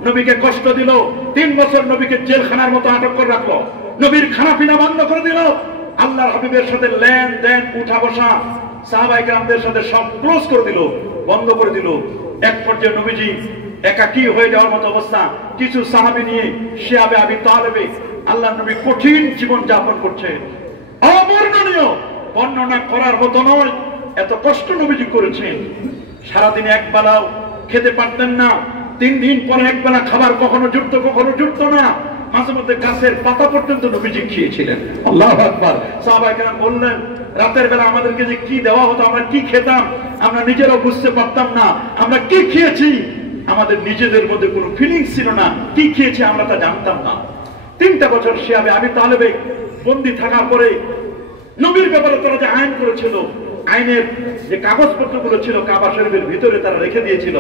নবীকে কষ্ট দিল। 3 বছর নবীকে জেলখানার মতো আটক করে রাখলো। নবীর খানা পিনা বন্ধ করে দিল। আল্লাহর হাবিবের সাথে লেনদেন উঠা বসা সাহাবায়ে কেরামদের সাথে সব ক্লোজ করে দিল, বন্ধ করে দিল। এক পর্যায়ে নবীজি একাকী হয়ে যাওয়ার মতো অবস্থা। কিছু সাহাবী নিয়ে শিয়াবে আবি তালেবে আল্লাহর নবী কঠিন জীবন যাপন করছে। অবর্ণনীয়, বর্ণনা করার মতো নয়, এত কষ্ট নবীজি করেছেন। সারাদিনে একবেলাও খেতে পারতেন না। 3 দিন পরে একবেলা খাবার কখনো জুটতো কখনো জুটতো না। মাঝে মধ্যে গাছের পাতা পর্যন্ত নবীজি খেয়েছিলেন। আল্লাহু আকবার। সাহাবায়ে কেরাম বললেন, রাতের বেলা আমাদেরকে যে কি দেওয়া হতো, আমরা কি খেতাম আমরা নিজেরাও বুঝতে পারতাম না। আমরা কি খেয়েছি আমাদের নিজেদের মধ্যে কোনো ফিলিংস ছিল না। কি খেয়েছি আমরা তা জানতাম না। 3টা বছর শিয়াবে আবি তালেবে বন্দী থাকার পরে নবীর ব্যাপারে তারা যে আইন করেছিল, আইনের যে কাগজপত্রগুলো ছিল কাবা শরীফের ভিতরে তারা রেখে দিয়েছিল।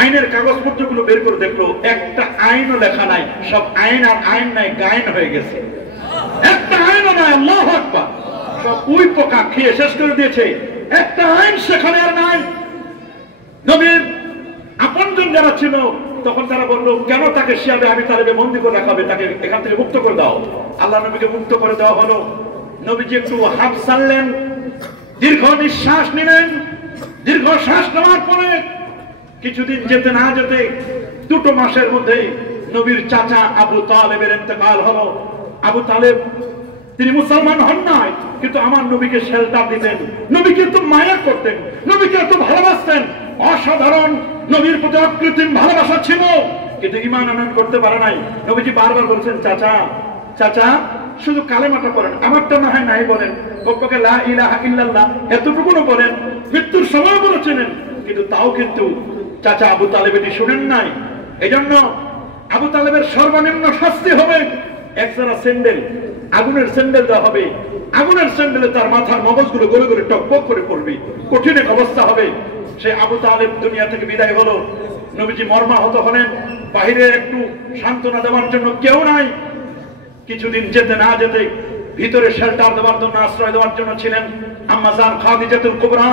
আইনের কাগজপত্রগুলো বের করে দেখলো একটা আইনও লেখা নাই। সব আইন আর আইন নাই, গায়ন হয়ে গেছে। একটা আইনও নাই। আল্লাহু আকবার। সব উই পোকা খেয়ে শেষ করে দিয়েছে। একটা আইন সেখানে আর নাই। নবীর আপনজন যারা ছিল তখন তারা বললো, কেন তাকে শিয়াবে আবি তালেবে বন্দী করে রাখা হবে, তাকে এখান থেকে মুক্ত করে দাও। আল্লাহ নবীকে মুক্ত করে দেওয়া হলো। নবীজি একটু হাফ ছাড়লেন, দীর্ঘ নিঃশ্বাস নিলেন। দীর্ঘ শ্বাস নেওয়ার পরে কিছুদিন যেতে না যেতে 2 মাসের মধ্যে নবীর চাচা আবু তালেবের ইন্তেকাল হলো। আবু তালেব তিনি মুসলমান হন নাই, কিন্তু আমার নবীকে শেল্টার দিতেন, নবীকে এত মায়া করতেন, নবীকে এত ভালোবাসতেন। অসাধারণ নবীর প্রতি অকৃত্রিম ভালোবাসা ছিল, কিন্তু ঈমান আনয়ন করতে পারে নাই। নবীজি বারবার বলছেন, চাচা চাচা শুধু কালেমাটা পড়েন, আমারটা না হয় নাই বলেন, কখনো লা ইলাহা ইল্লাল্লাহ এতটুকুও বলেন। মৃত্যুর সময় বলেছিলেন, কিন্তু তাও কিন্তু চাচা আবু তালেব এটি শুনেন নাই। এজন্য আবু তালেবের সর্বনিম্ন শাস্তি হবে একজোড়া স্যান্ডেল, আগুনের স্যান্ডেল দেওয়া হবে। আগুনের স্যান্ডেলে তার মাথার মগজগুলো গলে গলে টকবক করে পড়বে, কঠিন এক অবস্থা হবে। সে আবু তালেব দুনিয়া থেকে বিদায় হলো। নবীজি মর্মাহত হলেন। বাহিরে একটু সান্ত্বনা দেওয়ার জন্য কেউ নাই। কিছুদিন যেতে না যেতে ভিতরে শেল্টার দেওয়ার জন্য, আশ্রয় দেওয়ার জন্য ছিলেন আম্মা জান খাদিজাতুল কুবরা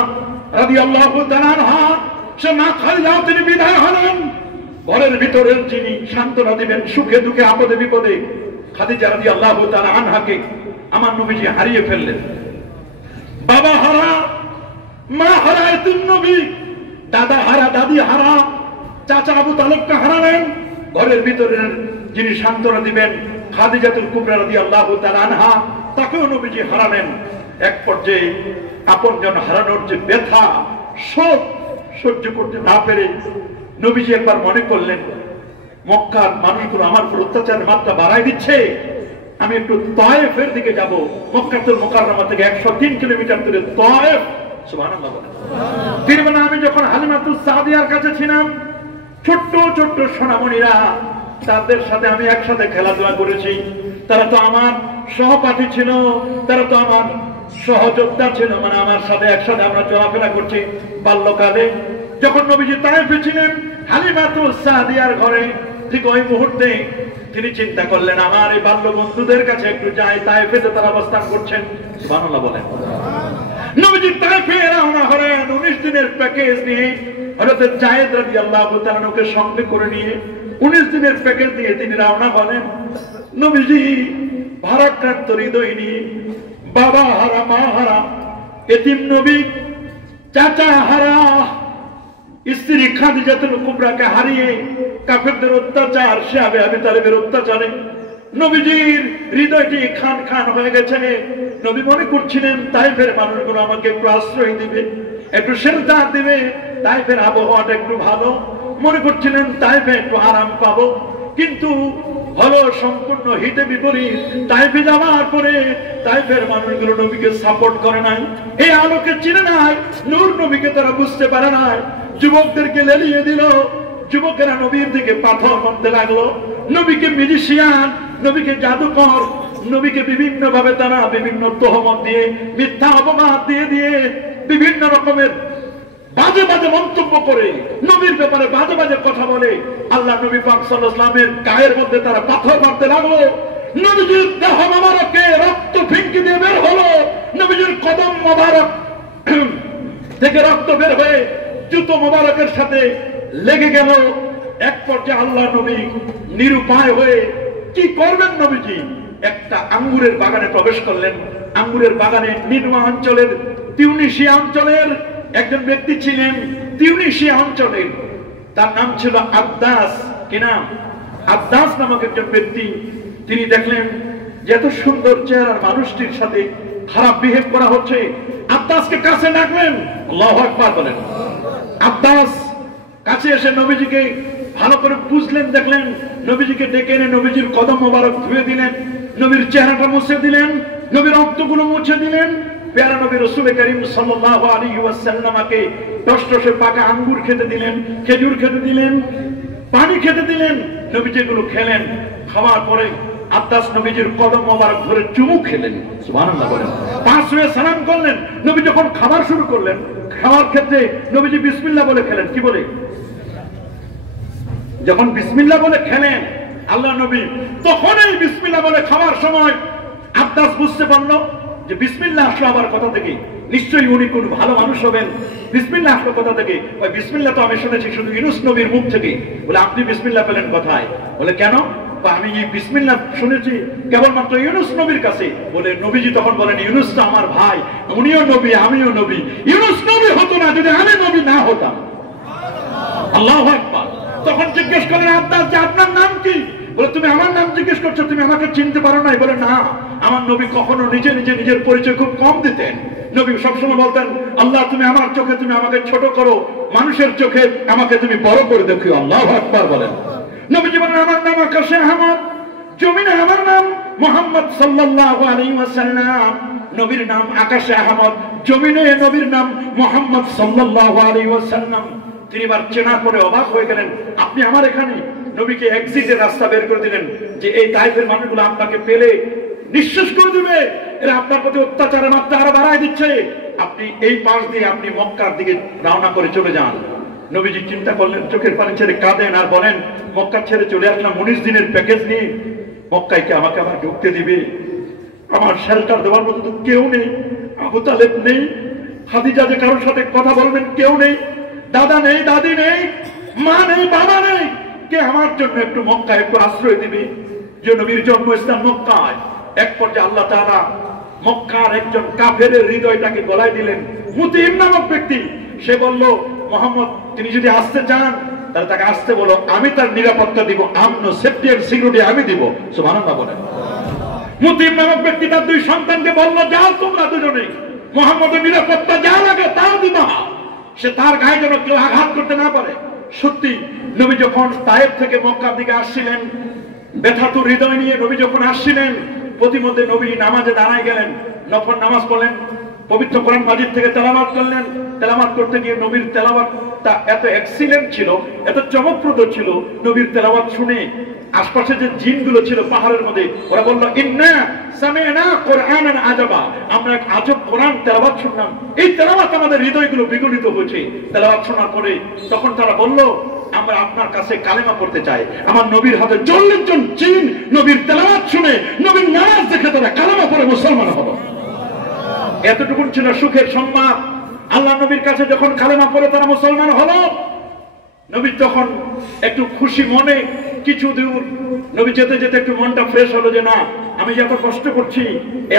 রাদিয়াল্লাহু তাআলা আনহা। সে মা খাদিজা তিনি বিদায় হলেন। ঘরের ভিতরে যিনি সান্ত্বনা দিবেন সুখে দুঃখে আপদে বিপদে, খাদিজা রাদিয়াল্লাহু তাআলা আনহাকে আমার নবীজি হারিয়ে ফেললেন। বাবা হারা, মা হারা, এতিম নবী, দাদা হারা, দাদি হারা, চাচা আবু তালেবকে হারালেন। ঘরের ভিতরে যিনি সান্ত্বনা দিবেন খাদিজাতুল কুবরা রাদিয়াল্লাহু তাআলা আনহা, তাকেও নবীজি হারালেন। এক পর্যায়ে আপনজন হারানোর যে ব্যথা, শোক সহ্য করতে না পেরে নবীজি একবার মনে করলেন, মক্কার মানুষগুলো আমার উপর অত্যাচারের মাত্রা বাড়ায় দিচ্ছে, আমি একটু তায়েফের দিকে যাব। মক্কাতুল মুকাররমা থেকে 103 কিলোমিটার দূরে তায়েফ। সুবহানাল্লাহ। তিরমানা আমি যখন হালিমাতুস সাদিয়ার কাছে ছিলাম, ছোট্ট ছোট্ট সোনামণিরা, তাদের সাথে আমি একসাথে খেলাধুলা করেছি। তারা তো আমার সহপাঠী ছিল, তারা তো আমার সহযোদ্ধা ছিল, মানে আমার সাথে একসাথে আমরা চলাফেরা করছি বাল্যকালে। যখন নবীজি তায়েফে ছিলেন হালিমাতুস সাদিয়ার ঘরে, ঠিক ওই মুহূর্তে তিনি চিন্তা করলেন, আমার এই বাল্য বন্ধুদের কাছে একটু যাই, তায়েফে তারা অবস্থান করছেন। সুবহানাল্লাহ বলেন। নবীজি তায়েফে রওনা হলেন 19 দিনের প্যাকেজ নিয়ে। হযরত যায়েদ রাদিয়াল্লাহু তাআলা ওকে সঙ্গে করে নিয়ে 19 দিনের প্যাকেজ নিয়ে তিনি রওনা হলেন। নবীজি ভারাক্রান্ত হৃদয় নিয়ে, বাবা হারা, মা হারা, এতিম নবী, চাচা হারা, স্ত্রী খাদিজাতুল কুবরাকে হারিয়ে কাফেরদের অত্যাচার, শিয়াবে আবি তালেবের অত্যাচারে নবীজির হৃদয়টি খান খান হয়ে গেছে। নবী মনে করছিলেন তায়েফের মানুষগুলো আমাকে একটু আশ্রয় দিবে, একটু শেল্টার দিবে, তায়েফের আবহাওয়াটা একটু ভালো, মনে করছিলেন তায়েফে একটু আরাম পাবো। কিন্তু হলো সম্পূর্ণ হিতে বিপরীত। তায়েফে যাওয়ার পরে তায়েফের মানুষগুলো নবীকে সাপোর্ট করে নাই, এই আলোকে চিনে নাই, নূর নবীকে তারা বুঝতে পারে নাই। যুবকদেরকে লেলিয়ে দিল, যুবকেরা নবীর দিকে পাথর মারতে লাগলো। নবীকে মিউজিশিয়ান, নবীকে জাদুকর, নবীকে বিভিন্ন ভাবে তারা বিভিন্ন তহমত দিয়ে, মিথ্যা অপবাদ দিয়ে দিয়ে বিভিন্ন রকমের বাজে বাজে মন্তব্য করে নবীর ব্যাপারে বাজে বাজে কথা বলে আল্লাহ নবী পাক সাল্লাল্লাহু আলাইহি ওয়াসাল্লামের গায়ের মধ্যে তারা পাথর মারতে লাগলো। নবীজির দেহ মোবারকে রক্ত ফিনকি দিয়ে বের হলো। থেকে রক্ত বের হয়ে জুতো মোবারকের সাথে লেগে গেল। এক পর্যায়ে আল্লাহ নবী নিরুপায় হয়ে কি করবেন, নবীজি একটা আঙ্গুরের বাগানে প্রবেশ করলেন। আঙ্গুরের বাগানে নির্মা অঞ্চলের, তিউনিসিয়া অঞ্চলের একজন ব্যক্তি ছিলেন। তিউনিসিয়া অঞ্চলের, তার নাম ছিল আব্দাস। কি নাম? আব্দাস নামক একজন ব্যক্তি। তিনি দেখলেন যে এত সুন্দর চেহারার মানুষটির সাথে খারাপ বিহেভ করা হচ্ছে। আব্দাসকে কাছে ডাকলেন। আল্লাহু আকবার বলেন। আব্দাস কাছে এসে নবীজিকে ভালো করে বুঝলেন, দেখলেন। নবীজিকে ডেকে এনে নবীজির কদম মোবারক ধুয়ে দিলেন, নবীর চেহারাটা মুছে দিলেন, নবীর রক্তগুলো মুছে দিলেন। প্যারা নবী রাসূল করিম সাল্লাল্লাহু আলাইহি ওয়াসাল্লামকে টসটসে পাকা আঙ্গুর খেতে দিলেন, খেজুর খেতে দিলেন, পানি খেতে দিলেন। নবীজি এগুলো খেলেন। খাওয়ার পরে আব্দাস নবীজির কদম মোবারক ধরে চুমু খেলেন। সুবহানাল্লাহ বলেন। পাঁচ হয়ে সালাম করলেন। নবী যখন খাবার শুরু করলেন, খাওয়ার ক্ষেত্রে নবীজি বিসমিল্লাহ বলে খেলেন। কি বলে? যখন বিসমিল্লাহ বলে খেলেন আল্লাহ নবী, তখন এই বিসমিল্লাহ বলে খাওয়ার সময় আব্দাস বুঝতে পারলো যে বিসমিল্লাহ আসলো আবার কথা থেকে, নিশ্চয়ই উনি কোন ভালো মানুষ হবেন। বিসমিল্লাহ আসলো কথা থেকে। ওই বিসমিল্লাহ তো আমি শুনেছি শুধু ইউনূস নবীর মুখ থেকে। বলে আপনি বিসমিল্লাহ পেলেন কোথায়? বলে কেন? আমি এই বিসমিল্লাহ শুনেছি কেবলমাত্র ইউনূস নবীর কাছে। বলে নবীজি তখন বলেন, ইউনূস তো আমার ভাই, উনিও নবী আমিও নবী। ইউনূস নবী হতো না যদি আমি নবী না হতাম। আল্লাহু আকবার। তখন জিজ্ঞেস করলেন আব্দাস যে আপনার নাম কি? বলে তুমি আমার নাম জিজ্ঞেস করছো, তুমি আমাকে চিনতে পারো নাই? বলে না, আমার নবী কখনো নিজে নিজে নিজের পরিচয় খুব কম দিতেন। নবী সবসময় বলতেন, আল্লাহ তুমি আমার চোখে তুমি আমাকে ছোট করো, মানুষের চোখে আমাকে তুমি বড় করে দেখো। আল্লাহু আকবার বলেন। নবীজি বলেন, আমার নাম আকাশে আহমদ, জমিনে আমার নাম মুহাম্মদ সাল্লাল্লাহু আলাইহি ওয়াসাল্লাম। নবীর নাম আকাশে আহমদ, জমিনে নবীর নাম মুহাম্মদ সাল্লাল্লাহু আলাইহি ওয়াসাল্লাম। তিনি এবার চেনা করে অবাক হয়ে গেলেন, আপনি আমার এখানে? নবীকে এক্সিটের রাস্তা বের করে দিলেন যে এই তাইফের মানুষগুলো আপনাকে পেলে নিঃশেষ করে দিবে, এরা আপনার প্রতি অত্যাচারের মাত্রা আরো বাড়ায় দিচ্ছে। আপনি এই পাশ দিয়ে আপনি মক্কার দিকে রওনা করে চলে যান। নবীজি চিন্তা করলেন, চোখের পানি ছেড়ে কাঁদেন আর বলেন, মক্কা ছেড়ে চলে আসলাম 19 দিনের প্যাকেজ নিয়ে, মক্কায় কি আমাকে আবার ঢুকতে দিবে? আমার শেল্টার দেওয়ার মতো তো কেউ নেই। আবু তালেব নেই, খাদিজা যে কারোর সাথে কথা বলবেন কেউ নেই, দাদা নেই, দাদি নেই, মা নেই, বাবা নেই। কে আমার জন্য একটু মক্কায় একটু আশ্রয় দিবে? যে নবীর জন্মস্থান মক্কায়। এক পর্যায়ে আল্লাহ তাআলা মক্কার একজন কাফেরের হৃদয়টাকে গলায় দিলেন। মুতিম নামক ব্যক্তি, সে বলল, মুহাম্মদ তিনি যদি আসতে চান তাহলে তাকে আসতে বলো, আমি তার নিরাপত্তা দিব, আমন সেফটি এন্ড সিকিউরিটি আমি দিব। সুবহানাল্লাহ বলেন। মুতিম নামক ব্যক্তি তার দুই সন্তানকে বলল, যাও তোমরা দুজনে, মুহাম্মদের নিরাপত্তা যা লাগে তাও দিবা, সে তার গায়ে যেন কেউ আঘাত করতে না পারে। সত্যি নবী যখন তায়েফ থেকে মক্কার দিকে আসছিলেন, ব্যথাতুর হৃদয় নিয়ে নবী যখন আসছিলেন, প্রতিমধ্যে নবী নামাজে দাঁড়ায় গেলেন, নফল নামাজ পড়লেন, পবিত্র কোরআন মাজিদ থেকে তেলাওয়াত করলেন। তেলাওয়াত করতে গিয়ে নবীর তেলাওয়াতটা এত এক্সিলেন্ট ছিল, এত চমকপ্রদ ছিল, নবীর তেলাওয়াত শুনে আশপাশে যে জিনগুলো ছিল পাহাড়ের মধ্যে, ওরা বলল, ইন্না সামি'না কুরআনান আজাবা, আমরা এক আজব কোরআন তেলাওয়াত শুনলাম, এই তেলাওয়াত আমাদের হৃদয়গুলো বিগলিত হয়েছে। তেলাওয়াত শোনার পরে তখন তারা বলল, আমরা আপনার কাছে কালেমা পড়তে চাই। আমার নবীর হাতে 40 জন জিন নবীর তেলাওয়াত শুনে, নবীর নামাজ দেখে তারা কালেমা পড়ে মুসলমান হলো। এতটুকু ছিল সুখের সংবাদ। আল্লাহ নবীর কাছে যখন কালেমা পড়ে তারা মুসলমান হলো, নবী তখন একটু খুশি মনে কিছু দূর নবী যেতে যেতে একটু মনটা ফ্রেশ হলো যে না, আমি এত কষ্ট করছি,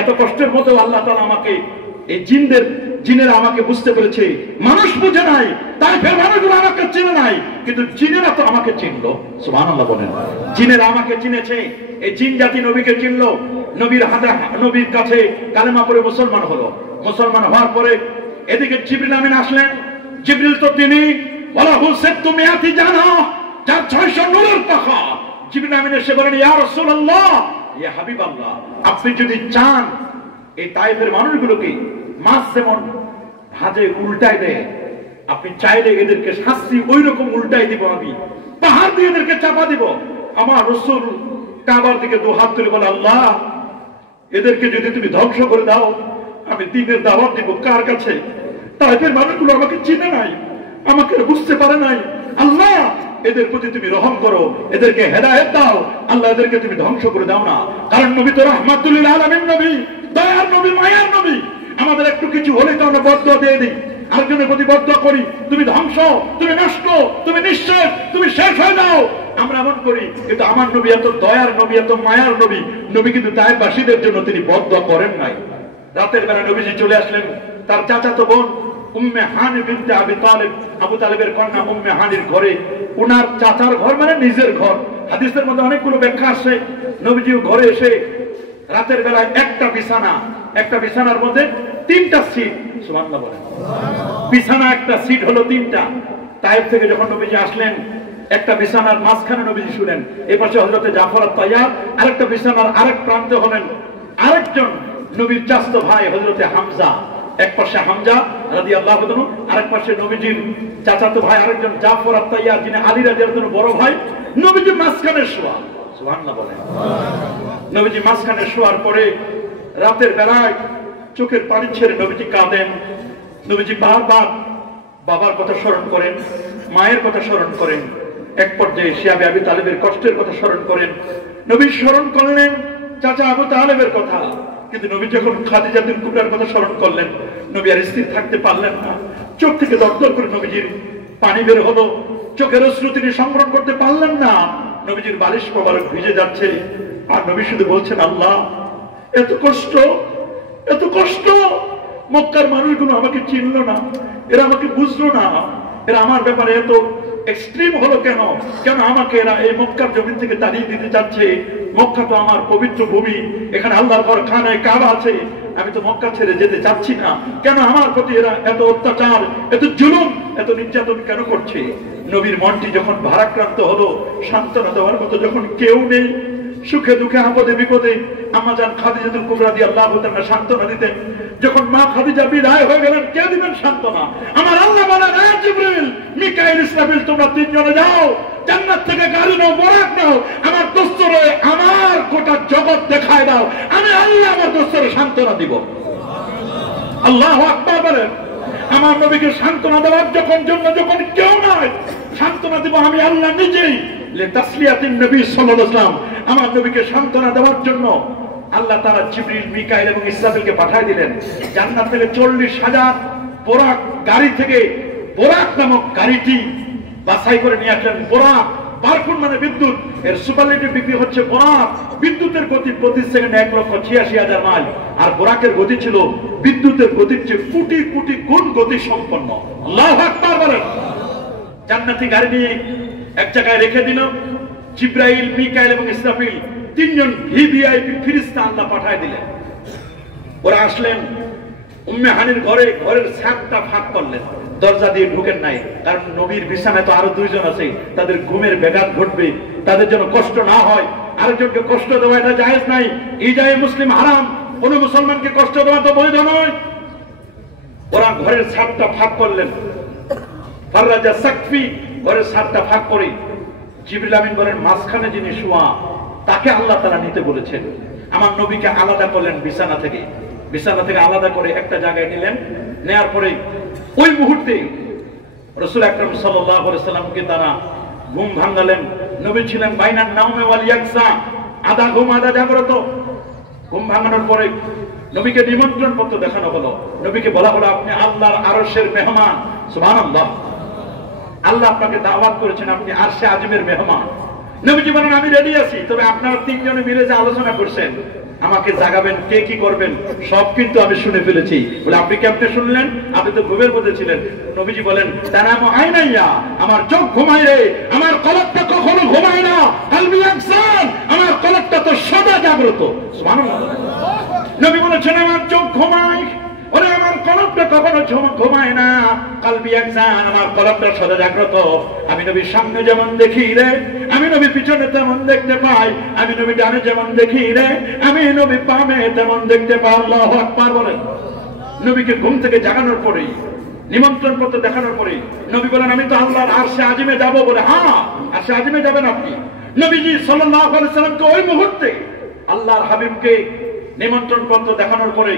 এত কষ্টের মধ্যে আল্লাহ তাআলা আমাকে, এই জিনেরা আমাকে বুঝতে পেরেছে। মানুষ বুঝে নাই, তাই ফের মানুষগুলো আমাকে চিনে নাই, কিন্তু জিনেরা তো আমাকে চিনলো। সুবহানাল্লাহ বলেন। জিনেরা আমাকে চিনেছে, এই জিন জাতি নবীকে চিনলো। নবীর হাতে, নবীর কাছে কালেমা পড়ে মুসলমান হলো। মুসলমান হওয়ার পরে এদিকে জিবরিল আমিন আসলেন। জিবরিল তো তিনি ওয়ালাহু সিত্তুমিয়াতি জানা, যার 600 নূরের পাখা। জিবরিল আমিন এসে বলেন, ইয়া রাসূলুল্লাহ, ইয়া হাবিবাল্লাহ, আপনি যদি চান এই তায়েফের মানুষগুলোকে মাছ যেমন ভাজে উল্টায় দেয়, আপনি চাইলে এদেরকে শাস্তি ওই রকম উল্টাই দিব, আমি পাহাড় দিয়ে এদেরকে চাপা দিব। আমার রাসূল কাবার দিকে দুহাত তুলে বলে, আল্লাহ এদেরকে যদি তুমি ধ্বংস করে দাও, আমি দ্বীনের দাওয়াত দিব কার কাছে? তাইফের মানুষগুলো আমাকে চিনে নাই, আমাকে বুঝতে পারে নাই। আল্লাহ এদের প্রতি তুমি রহম করো, এদেরকে হেদায়েত দাও। আল্লাহ এদেরকে তুমি ধ্বংস করে দাও না, কারণ নবী তো রাহমাতুল লিল আলামিন নবী, দয়ার নবী, মায়ার নবী। আমাদের একটু কিছু হলে তো আমরা বদদুয়া দিয়ে দিই, আরেকজনের প্রতি বদদোয়া করি, তুমি ধ্বংস, তুমি নষ্ট, তুমি নিঃশেষ, তুমি শেষ হয়ে যাও, আমরা এমন করি। কিন্তু আমার নবী এত দয়ার নবী, এত মায়ার নবী, নবী কিন্তু তায়েফবাসীদের জন্য তিনি বদদোয়া করেন নাই। রাতের বেলা নবীজি চলে আসলেন তার চাচাতো বোন উম্মে হানি বিনতে আবি তালেব, আবু তালেবের কন্যা উম্মে হানির ঘরে। ওনার চাচার ঘর মানে নিজের ঘর। হাদিসের মধ্যে অনেকগুলো ব্যাখ্যা আছে। নবীজিও ঘরে এসে রাতের বেলায় একটা বিছানা, একটা বিছানার মধ্যে 3টা সিট, সুবহানাল্লাহ বলেন, বিছানা একটা সিট হলো 3টা। তায়েফ থেকে যখন নবীজি আসলেন একটা বিছানার মাঝখানে নবীজি শুলেন, এই পাশে হযরতে জাফর আত-তাইয়ার, আরেকটা বিছানার আরেক প্রান্তে হলেন আরেকজন নবীর চাচতো ভাই হযরতে হামজা। এক পাশে হামজা রাদিয়াল্লাহু তাআলা, আরেক পাশে নবীজির চাচাতো ভাই আরেকজন জাফর আত-তাইয়ার, যিনি আলী রাদিয়াল্লাহু তাআলার বড় ভাই। নবীজি মাঝখানে শোয়া, সুবহানাল্লাহ বলেন। নবীজি মাঝখানে শোয়ার পরে রাতের বেলায় চোখের পানি ছেড়ে নবীজি কাঁদেন। নবীজি বারবার বাবার কথা স্মরণ করেন, মায়ের কথা স্মরণ করেন, এক পর্যায়ে শিয়াবে আবি তালেবের কষ্টের কথা স্মরণ করেন। নবী স্মরণ করলেন চাচা আবু তালেবের কথা, কিন্তু নবী যখন খাদিজা বিনতে কুবরার কথা স্মরণ করলেন, নবী আর স্থির থাকতে পারলেন না। চোখ থেকে দরদর করে নবীজির পানি বের হলো, চোখের অশ্রু তিনি সংবরণ করতে পারলেন না। নবীজির বালিশ মোবারক ভিজে যাচ্ছে, আর নবী শুধু বলছেন, আল্লাহ এত কষ্ট, এত কষ্ট, মক্কার মানুষগুলো আমাকে চিনলো না, এরা আমাকে বুঝলো না, এরা আমার ব্যাপারে এত এক্সট্রিম হলো কেন? কেন আমাকে এরা এই মক্কার জমিন থেকে তাড়িয়ে দিতে চাচ্ছে? মক্কা তো আমার পবিত্র ভূমি, এখানে আল্লাহর ঘর খানায় কাবা আছে, আমি তো মক্কা ছেড়ে যেতে চাচ্ছি না। কেন আমার প্রতি এরা এত অত্যাচার, এত জুলুম, এত নির্যাতন কেন করছে? নবীর মনটি যখন ভারাক্রান্ত হলো, সান্ত্বনা দেওয়ার মতো যখন কেউ নেই, সুখে দুঃখে আপদে বিপদে আম্মা জান খাদিজা বিনতে কুবরা রাদিয়াল্লাহু তাআলা সান্ত্বনা দিতেন। যখন মা খাদিজা বিদায় হয়ে গেলেন, কে দিবেন সান্ত্বনা? আমার আল্লাহ বলেন, এ জিবরিল, মিকাইল, ইসরাফিল, তোমরা 3 জনে যাও, জান্নাত থেকে গাড়ি নাও, বরাক নাও, আমার দোস্তরে আমার গোটা জগৎ দেখায় দাও, আমি আল্লাহ আমার দোস্তরে সান্ত্বনা দিব। আল্লাহু আকবার বলেন। আমার নবীকে সান্ত্বনা দেওয়ার যখন কেউ নাই, সান্ত্বনা দিব আমি আল্লাহ নিজেই। লিতাসলিয়াতিন নবী সাল্লাল্লাহু আলাইহি ওয়াসাল্লাম, আমার নবীকে সান্ত্বনা দেওয়ার জন্য আল্লাহ তাআলা জিবরিল, মিকাইল এবং ইসরাফিলকে পাঠিয়ে দিলেন। জান্নাত থেকে 40,000 বোরাক গাড়ি থেকে বোরাক নামক গাড়িটি বাছাই করে নিয়ে আসলেন। বোরাক, বারকুন মানে বিদ্যুৎ, এর সুপারলেটিভ ডিগ্রি হচ্ছে বোরাক। বিদ্যুতের গতি প্রতি সেকেন্ডে 1,86,000 মাইল, আর বোরাকের গতি ছিল বিদ্যুতের গতির চেয়ে কোটি কোটি গুণ গতি সম্পন্ন। আল্লাহু আকবার বলেন। জান্নাতি গাড়ি নিয়ে এক জায়গায় রেখে দিল। জিবরাইল, মিকাইল এবং ইসরাফিল 3 জন ভিভিআইপি ফেরেশতা আল্লাহ পাঠিয়ে দিলেন। ওরা আসলেন উম্মে হানির ঘরে, ঘরের ছাদটা ফাঁক করলেন, দরজা দিয়ে ঢুকেন নাই, কারণ নবীর বিছানায় তো আরো 2 জন আছে, তাদের ঘুমের ব্যাঘাত ঘটবে, তাদের জন্য কষ্ট না হয়, আরেকজনকে কষ্ট দেওয়া এটা জায়েজ নাই, ইজায়ে মুসলিম হারাম, কোন মুসলমানকে কষ্ট দেওয়া তো বৈধ নয়। ওরা ঘরের ছাদটা ফাঁক করলেন। ফাররাজা সাকফি, ঘরের ছাদটা ফাঁক করে জিবরিল আমিন বলেন, মাঝখানে যিনি শোয়া তাকে আল্লাহ তাআলা নিতে বলেছেন। আমার নবীকে আলাদা করলেন বিছানা থেকে, বিছানা থেকে আলাদা করে একটা জায়গায় নিলেন। নেয়ার পরে ওই মুহূর্তে রাসূল আকরাম সাল্লাল্লাহু আলাইহি সাল্লামকে তারা ঘুম ভাঙালেন। নবী ছিলেন বাইনান নাওমে ওয়াল ইয়াকসা, আধা ঘুম আধা জাগ্রত। ঘুম ভাঙানোর পরে নবীকে নিমন্ত্রণ পত্র দেখানো হলো। নবীকে বলা হলো, আপনি আল্লাহর আরশের মেহমান। সুবহানাল্লাহ, আল্লাহ আপনাকে দাওয়াত করেছেন, আপনি আরশে আজিমের মেহমান। নবীজি বলেন, আমি রেডি আছি, তবে আপনারা 3 জনে মিলে যে আলোচনা করছেন, আমাকে জাগাবেন, কে কি করবেন সব কিন্তু আমি শুনে ফেলেছি। বলে, আপনি কেমনে শুনলেন? আপনি তো ঘুমের মধ্যে ছিলেন। নবীজি বলেন, তানামু আইনাইয়া, আমার চোখ ঘুমায় রে, আমার কলবটা কখনো ঘুমায় না। কলবি আকসান, আমার কলবটা তো সদা জাগ্রত। সুবহানাল্লাহ। নবী বলেছেন, আমার চোখ ঘুমায়, ওরে আমার কলবটা কখনো ঘুমায় না। কলবি আকসান, আমার কলবটা সদা জাগ্রত। আমি নবীর সামনে যেমন দেখি রে, আমি নবী পিছনে তেমন দেখতে পাই। আমি নবী ডানে যেমন দেখি রে, আমি নবী বামে তেমন দেখতে পাই। আল্লাহু আকবার বলেন। নবীকে ঘুম থেকে জাগানোর পরে, নিমন্ত্রণ পত্র দেখানোর পরে নবী বলেন, আমি তো আল্লাহর আরশে আজিমে যাব। বলে, হ্যাঁ, আরশে আজিমে যাবেন আপনি। নবীজি সাল্লাল্লাহু আলাইহি সাল্লামকে ওই মুহূর্তে আল্লাহর হাবিবকে নিমন্ত্রণ পত্র দেখানোর পরে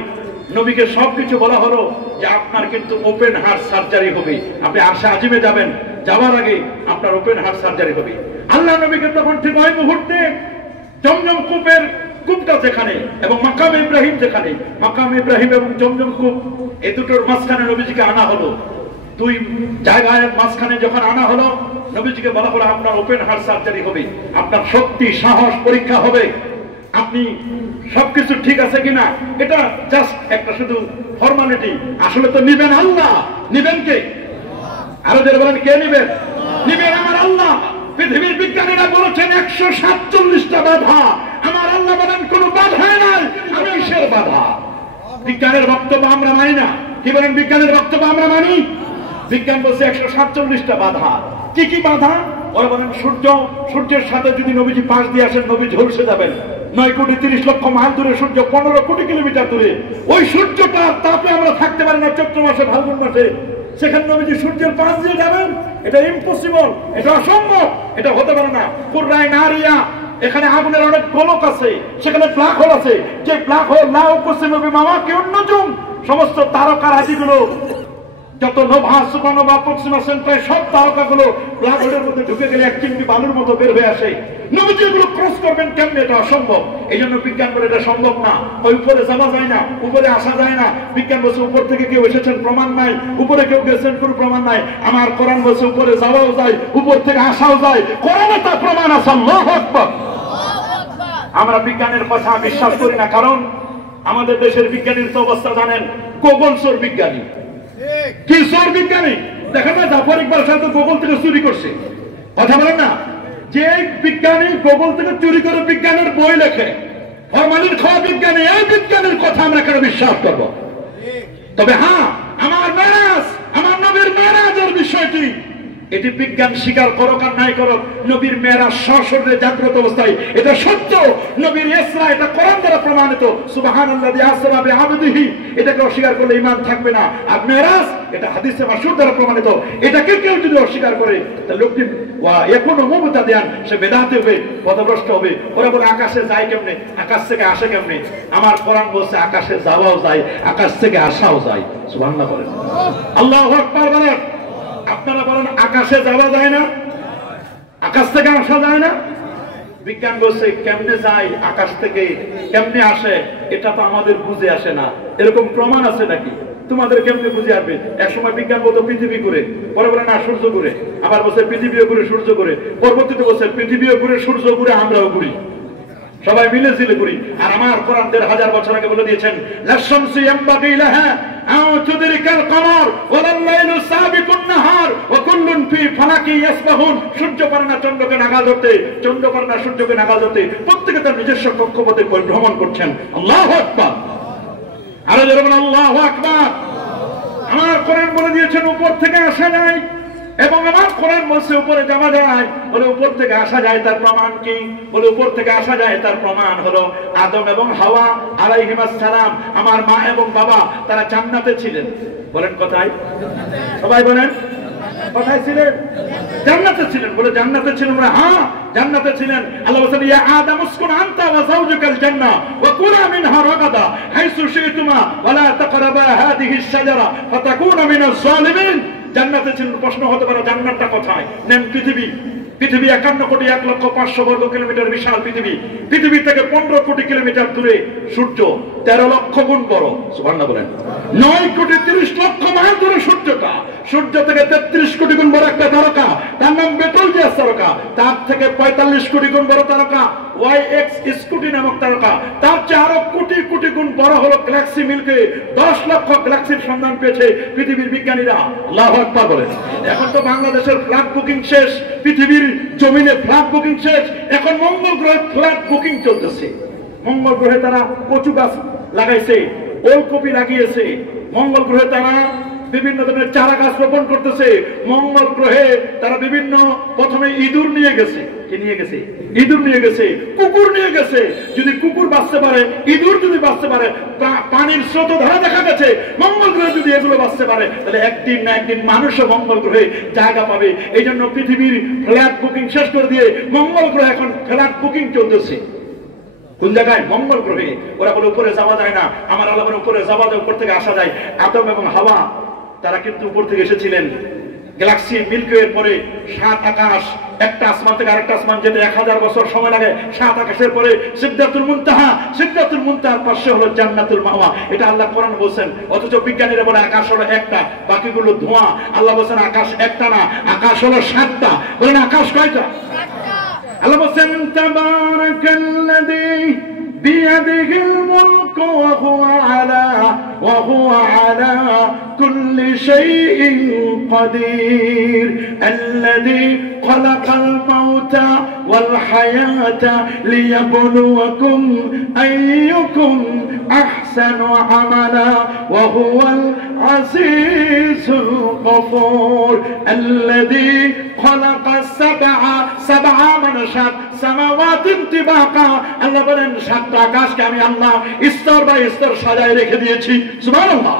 নবীকে সবকিছু বলা হলো যে আপনার কিন্তু ওপেন হার্ট সার্জারি হবে, আপনি আরশে আজিমে যাবেন, যাওয়ার আগে আপনার ওপেন হার্ট সার্জারি হবে। আল্লাহ নবীকে তখন ঠিক ওই মুহূর্তে জমজম কূপের কূপটা যেখানে এবং মাকাম ইব্রাহিম যেখানে, মাকাম ইব্রাহিম এবং জমজম কূপ এই দুটোর মাঝখানে নবীজিকে আনা হলো। দুই জায়গায় মাঝখানে যখন আনা হলো, নবীজিকে বলা হলো আপনার ওপেন হার্ট সার্জারি হবে, আপনার শক্তি সাহস পরীক্ষা হবে, আপনি সবকিছু ঠিক আছে কিনা। এটা জাস্ট একটা শুধু ফর্মালিটি। আসলে তো নিবেন আল্লাহ। নিবেন কে? আরো যারা বলেন কে নিবেন? নিবেন আমার আল্লাহ। পৃথিবীর বিজ্ঞানীরা বলেছেন 147টা বাধা, আমার আল্লাহ বলেন কোনো বাধাই নাই, আমি কিসের বাধা? বিজ্ঞানের বক্তব্য আমরা মানি না। কি বলেন? বিজ্ঞানের বক্তব্য আমরা মানি। বিজ্ঞান বলছে 147টা বাধা। কি কি বাধা? ওরা বলেন সূর্যের সাথে যদি নবীজি পাশ দিয়ে আসেন, নবী ঝলসে যাবেন। 9,30,00,000 মাইল দূরে সূর্য, 15 কোটি কিলোমিটার দূরে। ওই সূর্যটা তাপে আমরা থাকতে পারি না চৈত্র মাসে, ফাল্গুন মাসে। সেখানে নবীজি সূর্যের পাশ দিয়ে যাবেন, এটা ইম্পসিবল, এটা অসম্ভব, এটা হতে পারে না। কুররায় নারিয়া, এখানে আগুনের অনেক গোলক আছে, সেখানে ব্ল্যাক হোল আছে। যে ব্ল্যাক হোল লা উকসিমু বিমা কেউ নজুম, সমস্ত তারকা রাশিগুলো, যত নোভা সুপারনোভা প্রক্সিমা সেন্টার, সব তারকাগুলো ব্ল্যাক হোলের মধ্যে ঢুকে গেলে এক চিমটি বালুর মতো বের হয়ে আসে। নবীজি এগুলো ক্রস করবেন কেমনে? এটা অসম্ভব। এই জন্য বিজ্ঞান বলে এটা সম্ভব না। ওই উপরে যাওয়া যায় না, উপরে আসা যায় না। বিজ্ঞান বলছে উপর থেকে কেউ এসেছেন প্রমাণ নাই, উপরে কেউ গেছেন কোনো প্রমাণ নাই। আমার কোরআন বলছে উপরে যাওয়াও যায়, উপর থেকে আসাও যায়, কোরআনে তার প্রমাণ আছে। আল্লাহু আকবার। আমরা বিজ্ঞানের কথা বিশ্বাস করি না, কারণ আমাদের দেশের বিজ্ঞানীর তো অবস্থা জানেন, গুগল চোর বিজ্ঞানী। কি চোর বিজ্ঞানী? দেখেন না, জাফর ইকবাল সাহেব তো গুগল থেকে চুরি করছে। কথা বলেন না, যে বিজ্ঞানী গুগল থেকে চুরি করে বিজ্ঞানের বই লেখে, ফরমালিন খাওয়া বিজ্ঞানী, এই বিজ্ঞানীর কথা আমরা কেন বিশ্বাস করব? তবে হ্যাঁ, আমার মেরাজ, আমার নবীর মেরাজের বিষয়টি, এটি বিজ্ঞান স্বীকার করো আর নাই করো, নবীর মেরাজ সশরীরে জাগ্রত অবস্থায়, এটা সত্য। নবীর ইসরা, এটা কোরআন দ্বারা প্রমাণিত। সুবহানাল্লাযী আসরা বিআবদিহি, এটাকে অস্বীকার করলে ঈমান থাকবে না। আর মেরাজ, এটা হাদিসে মাশহুর দ্বারা প্রমাণিত। এটাকে কেউ যদি অস্বীকার করে, তাহলে লোকটি এখনো মুবতাদিয়ান, সে বেদাতি হবে, পথভ্রষ্ট হবে। ওরা বলে আকাশে যায় কেমনে, আকাশ থেকে আসে কেমনে? আমার কোরআন বলছে আকাশে যাওয়াও যায়, আকাশ থেকে আসাও যায়। সুবহানাল্লাহ বলেন, আল্লাহু আকবার বলেন। আপনারা বলেন আকাশে যাওয়া যায় না, আকাশ থেকে আসা যায় না। বিজ্ঞান বলছে কেমনে যায়, আকাশ থেকে কেমনে আসে, এটা তো আমাদের বুঝে আসে না। এরকম প্রমাণ আছে নাকি? তোমাদের কেমনে বুঝে আসবে? এক সময় বিজ্ঞান বলতো পৃথিবী ঘুরে, পরে বলে না সূর্য ঘুরে, আবার বলছে পৃথিবীও ঘুরে সূর্য ঘুরে, পরবর্তীতে বলছে পৃথিবীও ঘুরে সূর্য ঘুরে আমরাও ঘুরি, সবাই মিলে জিলে করি। আর আমার কোরআন 1000 বছর আগে বলে দিয়েছেন, লাশামসু ইয়ামবাগি লাহা আও তুদরিকাল কমর ওয়ালাল লাইলু সাবিকুন নাহার ওয়া কুল্লুন ফি ফালাকি ইয়াসবাহুন। সূর্য পারে না চন্দ্রকে নাগাল ধরতে, চন্দ্র পারে না সূর্যকে নাগাল ধরতে, প্রত্যেকে তার নিজস্ব কক্ষপথে ভ্রমণ করছেন। আল্লাহু আকবার। আরো জোরে বলেন আল্লাহু আকবার। আমার কোরআন বলে দিয়েছেন উপর থেকে আসা যায়, এবং আমার কোরআন বলছে উপরে যাওয়া যায়। বলে উপর থেকে আসা যায়, তার প্রমাণ কি? বলে উপর থেকে আসা যায়, তার প্রমাণ হলো আদম এবং হাওয়া আলাইহিস সালাম, আমার মা এবং বাবা, তারা জান্নাতে ছিলেন। বলেন কোথায়? সবাই বলেন কোথায় ছিলেন? জান্নাতে ছিলেন। বলে জান্নাতে ছিলেন? হ্যাঁ, জান্নাতে ছিলেন। আল্লাহ বলেন ইয়া আদম উসকুন আনতা ওয়া যাওজুকাল জান্নাহ ওয়া কুলা মিনহা রাগাদা হাইসু শি'তুমা ওয়া লা তাকরাবা হাদিহি আশ-শাজারা ফাতাকুনা মিনাজ জালিমিন। জান্নাতে ছিলেন। প্রশ্ন হতে পারে জান্নাতটা কোথায়? নেন পৃথিবী। পৃথিবী 51,05,00,000 বর্গ কিলোমিটার বিশাল পৃথিবী। পৃথিবী থেকে 15 কোটি কিলোমিটার দূরে সূর্য 13 লক্ষ গুণ বড়। সুবহানাল্লাহ বলেন। 9,30,00,000 মাইল দূরে সূর্যটা। সূর্য থেকে 33 কোটি গুণ বড় একটা তারকা, তার নাম বেটেলজিয়াস তারকা। তার থেকে 45 কোটি গুণ বড় তারকা YX স্কুটি নামক তারকা। তার চেয়ে আরো কোটি কোটি গুণ বড় হলো গ্যালাক্সি মিল্কি। 10 লক্ষ গ্যালাক্সির সন্ধান পেয়েছে পৃথিবীর বিজ্ঞানীরা। আল্লাহু আকবার বলেন। এখন তো বাংলাদেশের ফ্ল্যাট বুকিং শেষ, পৃথিবীর জমিনে ফ্ল্যাট বুকিং শেষ, এখন মঙ্গল গ্রহে ফ্ল্যাট বুকিং চলতেছে। মঙ্গল গ্রহে তারা কচু গাছ লাগাইছে, ওলকপি লাগিয়েছে। মঙ্গল গ্রহে তারা বিভিন্ন ধরনের চারা গাছ রোপণ করতেছে। মঙ্গল গ্রহে তারা বিভিন্ন, প্রথমে ইঁদুর নিয়ে গেছে। কি নিয়ে গেছে? ইঁদুর নিয়ে গেছে, কুকুর নিয়ে গেছে। যদি কুকুর বাঁচতে পারে, ইঁদুর যদি বাঁচতে পারে, পানির স্রোত ধরা দেখা গেছে, মঙ্গল গ্রহে যদি এগুলো বাঁচতে পারে, তাহলে একদিন না একদিন মানুষও মঙ্গল গ্রহে জায়গা পাবে। এই জন্য পৃথিবীর ফ্ল্যাট বুকিং শেষ করে দিয়ে মঙ্গল গ্রহে এখন ফ্ল্যাট বুকিং চলতেছে। কোন জায়গায়? মঙ্গল গ্রহে। ওরা বলে উপরে যাওয়া যায় না, আমার আল্লাহ বলে উপরে যাওয়া যায়, উপর থেকে আসা যায়। আদম এবং হাওয়া তারা কিন্তু উপর থেকে এসেছিলেন। গ্যালাক্সি মিল্কিওয়ের পরে 7 আকাশ, একটা আসমান থেকে আরেকটা আসমান যেতে 1000 বছর সময় লাগে। 7 আকাশের পরে সিদরাতুল মুনতাহা, সিদরাতুল মুনতাহার পাশে হলো জান্নাতুল মাওয়া। এটা আল্লাহ কোরআন বলেন। অথচ বিজ্ঞানীরা বলে আকাশ হলো একটা, বাকিগুলো ধোঁয়া। আল্লাহ বলেন আকাশ একটা না, আকাশ হলো 7টা। বলেন আকাশ কয়টা? 7টা। আল্লাহ বলেন তাবারাকাল্লাযী বিয়াদিহিল মুলক ওয়া হুয়া আলা কুল্লি শাইইন কাদির আল্লাযী খালাকাল মাউতা ওয়াল হায়াতা লিয়াবলুয়াকুম আইয়ুকুম আহসানু আমালা ওয়া হুয়াল আজিজুল গফুর আল্লাযী খালাকাস সাবআ মানে 7 সামাওয়াতিন তিবাকা। আল্লাহ বলেন 7টা আকাশকে আমি আল্লাহ স্তর বাই স্তর সাজায় রেখে দিয়েছি। সুবহানাল্লাহ।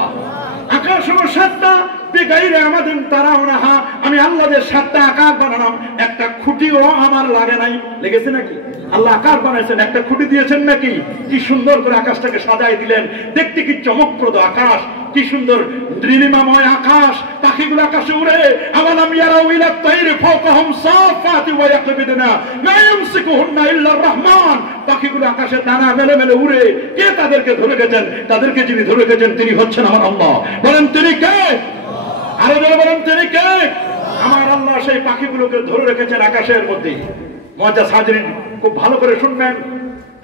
আকাশ হলো 7টা, বেগাইরে আমাদের তারাও না। আমি আল্লাহ যে 7টা আকাশ বানালাম, একটা খুঁটিও আমার লাগে নাই। লেগেছে নাকি? আল্লাহ আকাশ বানাইছেন, একটা খুঁটি দিয়েছেন নাকি? কি সুন্দর করে আকাশটাকে সাজাই দিলেন। দেখতে কি চমকপ্রদ আকাশ, কি সুন্দর নীলিমাময় আকাশ। পাখিগুলো আকাশে উড়ে। আওয়ালাম ইয়ারাউ ইলা তাইরি ফাওকাহুম সাফাতি ওয়া ইয়াকবিদনা মা ইয়ামসিকুহুন্না ইল্লার রহমান। পাখিগুলো আকাশে দানা মেলে মেলে উড়ে। কে তাদেরকে ধরে রেখেছেন? তাদেরকে যিনি ধরে রেখেছেন তিনি হচ্ছেন আমার আল্লাহ। বলেন তিনি কে? আরো জোরে বলেন তিনি কে? আমার আল্লাহ সেই পাখিগুলোকে ধরে রেখেছেন আকাশের মধ্যে। মুআজ্জাজ হাজিরিন, খুব ভালো করে শুনবেন।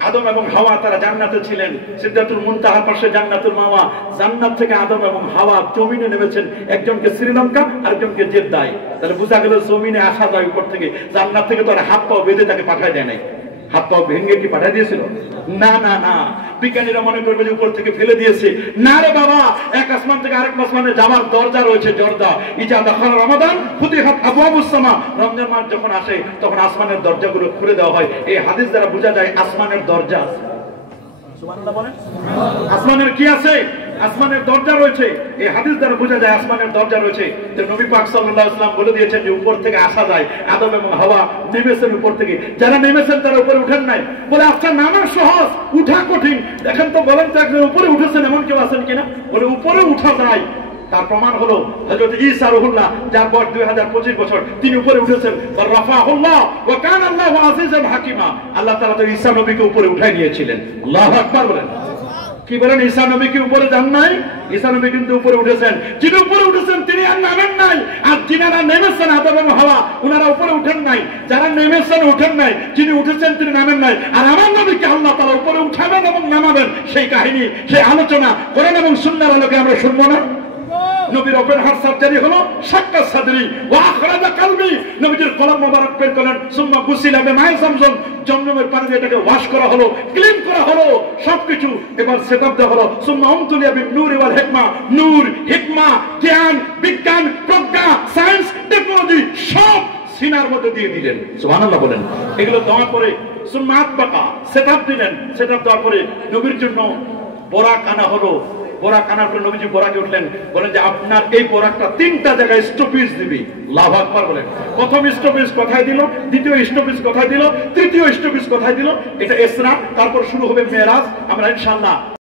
আদম এবং হাওয়া তারা জান্নাতে ছিলেন। সিদরাতুল মুনতাহার পাশে জান্নাতুল মাওয়া। জান্নাত থেকে আদম এবং হাওয়া জমিনে নেমেছেন, একজনকে শ্রীলঙ্কা আরেকজনকে জেদ্দায়। তাহলে বোঝা গেল জমিনে আসা যায় উপর থেকে। জান্নাত থেকে তো আর হাত পা বেঁধে তাকে পাঠায় দেয় নাই। হাত পা ভেঙে কি পাঠিয়ে দিয়েছিল? না না না। বিজ্ঞানীরা মনে করবে যে উপর থেকে ফেলে দিয়েছে। না রে বাবা, এক আসমান থেকে আরেক আসমানে যাওয়ার দরজা রয়েছে। জর্দা ইজা দাখাল রমাদান ফুতিহাত আবওয়াবুস সামা। রমজান মাস যখন আসে তখন আসমানের দরজাগুলো খুলে দেওয়া হয়। এই হাদিস দ্বারা বোঝা যায় আসমানের দরজা আছে। সুবহানাল্লাহ বলেন। আসমানের কি আছে? আসমানের দরজা রয়েছে। এই হাদিস দ্বারা বোঝা যায় আসমানের দরজা রয়েছে। তো নবী পাক সাল্লাল্লাহু আলাইহি ওয়াসাল্লাম বলে দিয়েছেন যে উপর থেকে আসা যায়। আদম এবং হাওয়া নেমেছেন উপর থেকে। যারা নেমেছেন তারা উপরে উঠেন নাই। বলে আচ্ছা নামা সহজ, উঠা কঠিন। দেখেন তো, বলেন তো একজন উপরে উঠেছেন এমন কেউ আছেন কিনা? বলে উপরে উঠা যায়। তার প্রমাণ হলো হযরত ঈসা রূহুল্লাহ, যার বয়স 2025 বছর, তিনি উপরে উঠেছেন। রাফাহুল্লাহ ওয়া কানা আল্লাহু আজিজান হাকিমা। আল্লাহ তাআলা তো ঈসা নবীকে উপরে উঠাই নিয়েছিলেন। আল্লাহু আকবার বলেন। কি বলেন? ঈসা নবী কি উপরে যান নাই? ঈসা নবী কিন্তু উপরে উঠেছেন। যিনি উপরে উঠেছেন তিনি আর নামেন নাই। আর যিনারা নেমেছেন আদম এবং হাওয়া, ওনারা উপরে উঠেন নাই। যারা নেমেছেন উঠেন নাই, যিনি উঠেছেন তিনি নামেন নাই। আর আমার নবীকে আল্লাহ তাআলা উপরে উঠাবেন এবং নামাবেন, সেই কাহিনী, সেই আলোচনা কোরআন এবং সুন্নাহর আলোকে আমরা শুনবো না? নবীর ওপেন হার্ট সার্জারি হলো, শাক্কা সাদরি ওয়া আখরাজা কলবি। নবীর কলব মোবারক বের করলেন। সুম্মা গুসিলা বিমায়ে zamzam। জমজমের পানি দিয়ে এটাকে ওয়াশ করা হলো, ক্লিন করা হলো, সবকিছু এবার সেটআপ দেওয়া হলো। সুম্মা উমতুলিয়া বিন নূরি ওয়াল হিকমা। নূর, হিকমা, জ্ঞান, বিজ্ঞান, প্রজ্ঞা, সায়েন্স, টেকনোলজি সব সিনার মধ্যে দিয়ে দিলেন। সুবহানাল্লাহ বলেন। এগুলো দেওয়ার পরে সুম্মা আতবাকা, সেটআপ দিলেন। সেটআপ দেওয়ার পরে নবীর জন্য বোরাক আনা হলো। বোরাক আনার পরে নবীজি বোরাকে উঠলেন। বলেন যে আপনার এই বোরাকটা 3টা জায়গায় স্টপেজ দিবি। আল্লাহু আকবার বলেন। প্রথম স্টপেজ কোথায় দিল, দ্বিতীয় স্টপেজ কোথায় দিল, তৃতীয় স্টপেজ কোথায় দিল? এটা ইসরা। তারপর শুরু হবে মেরাজ। আমরা ইনশাআল্লাহ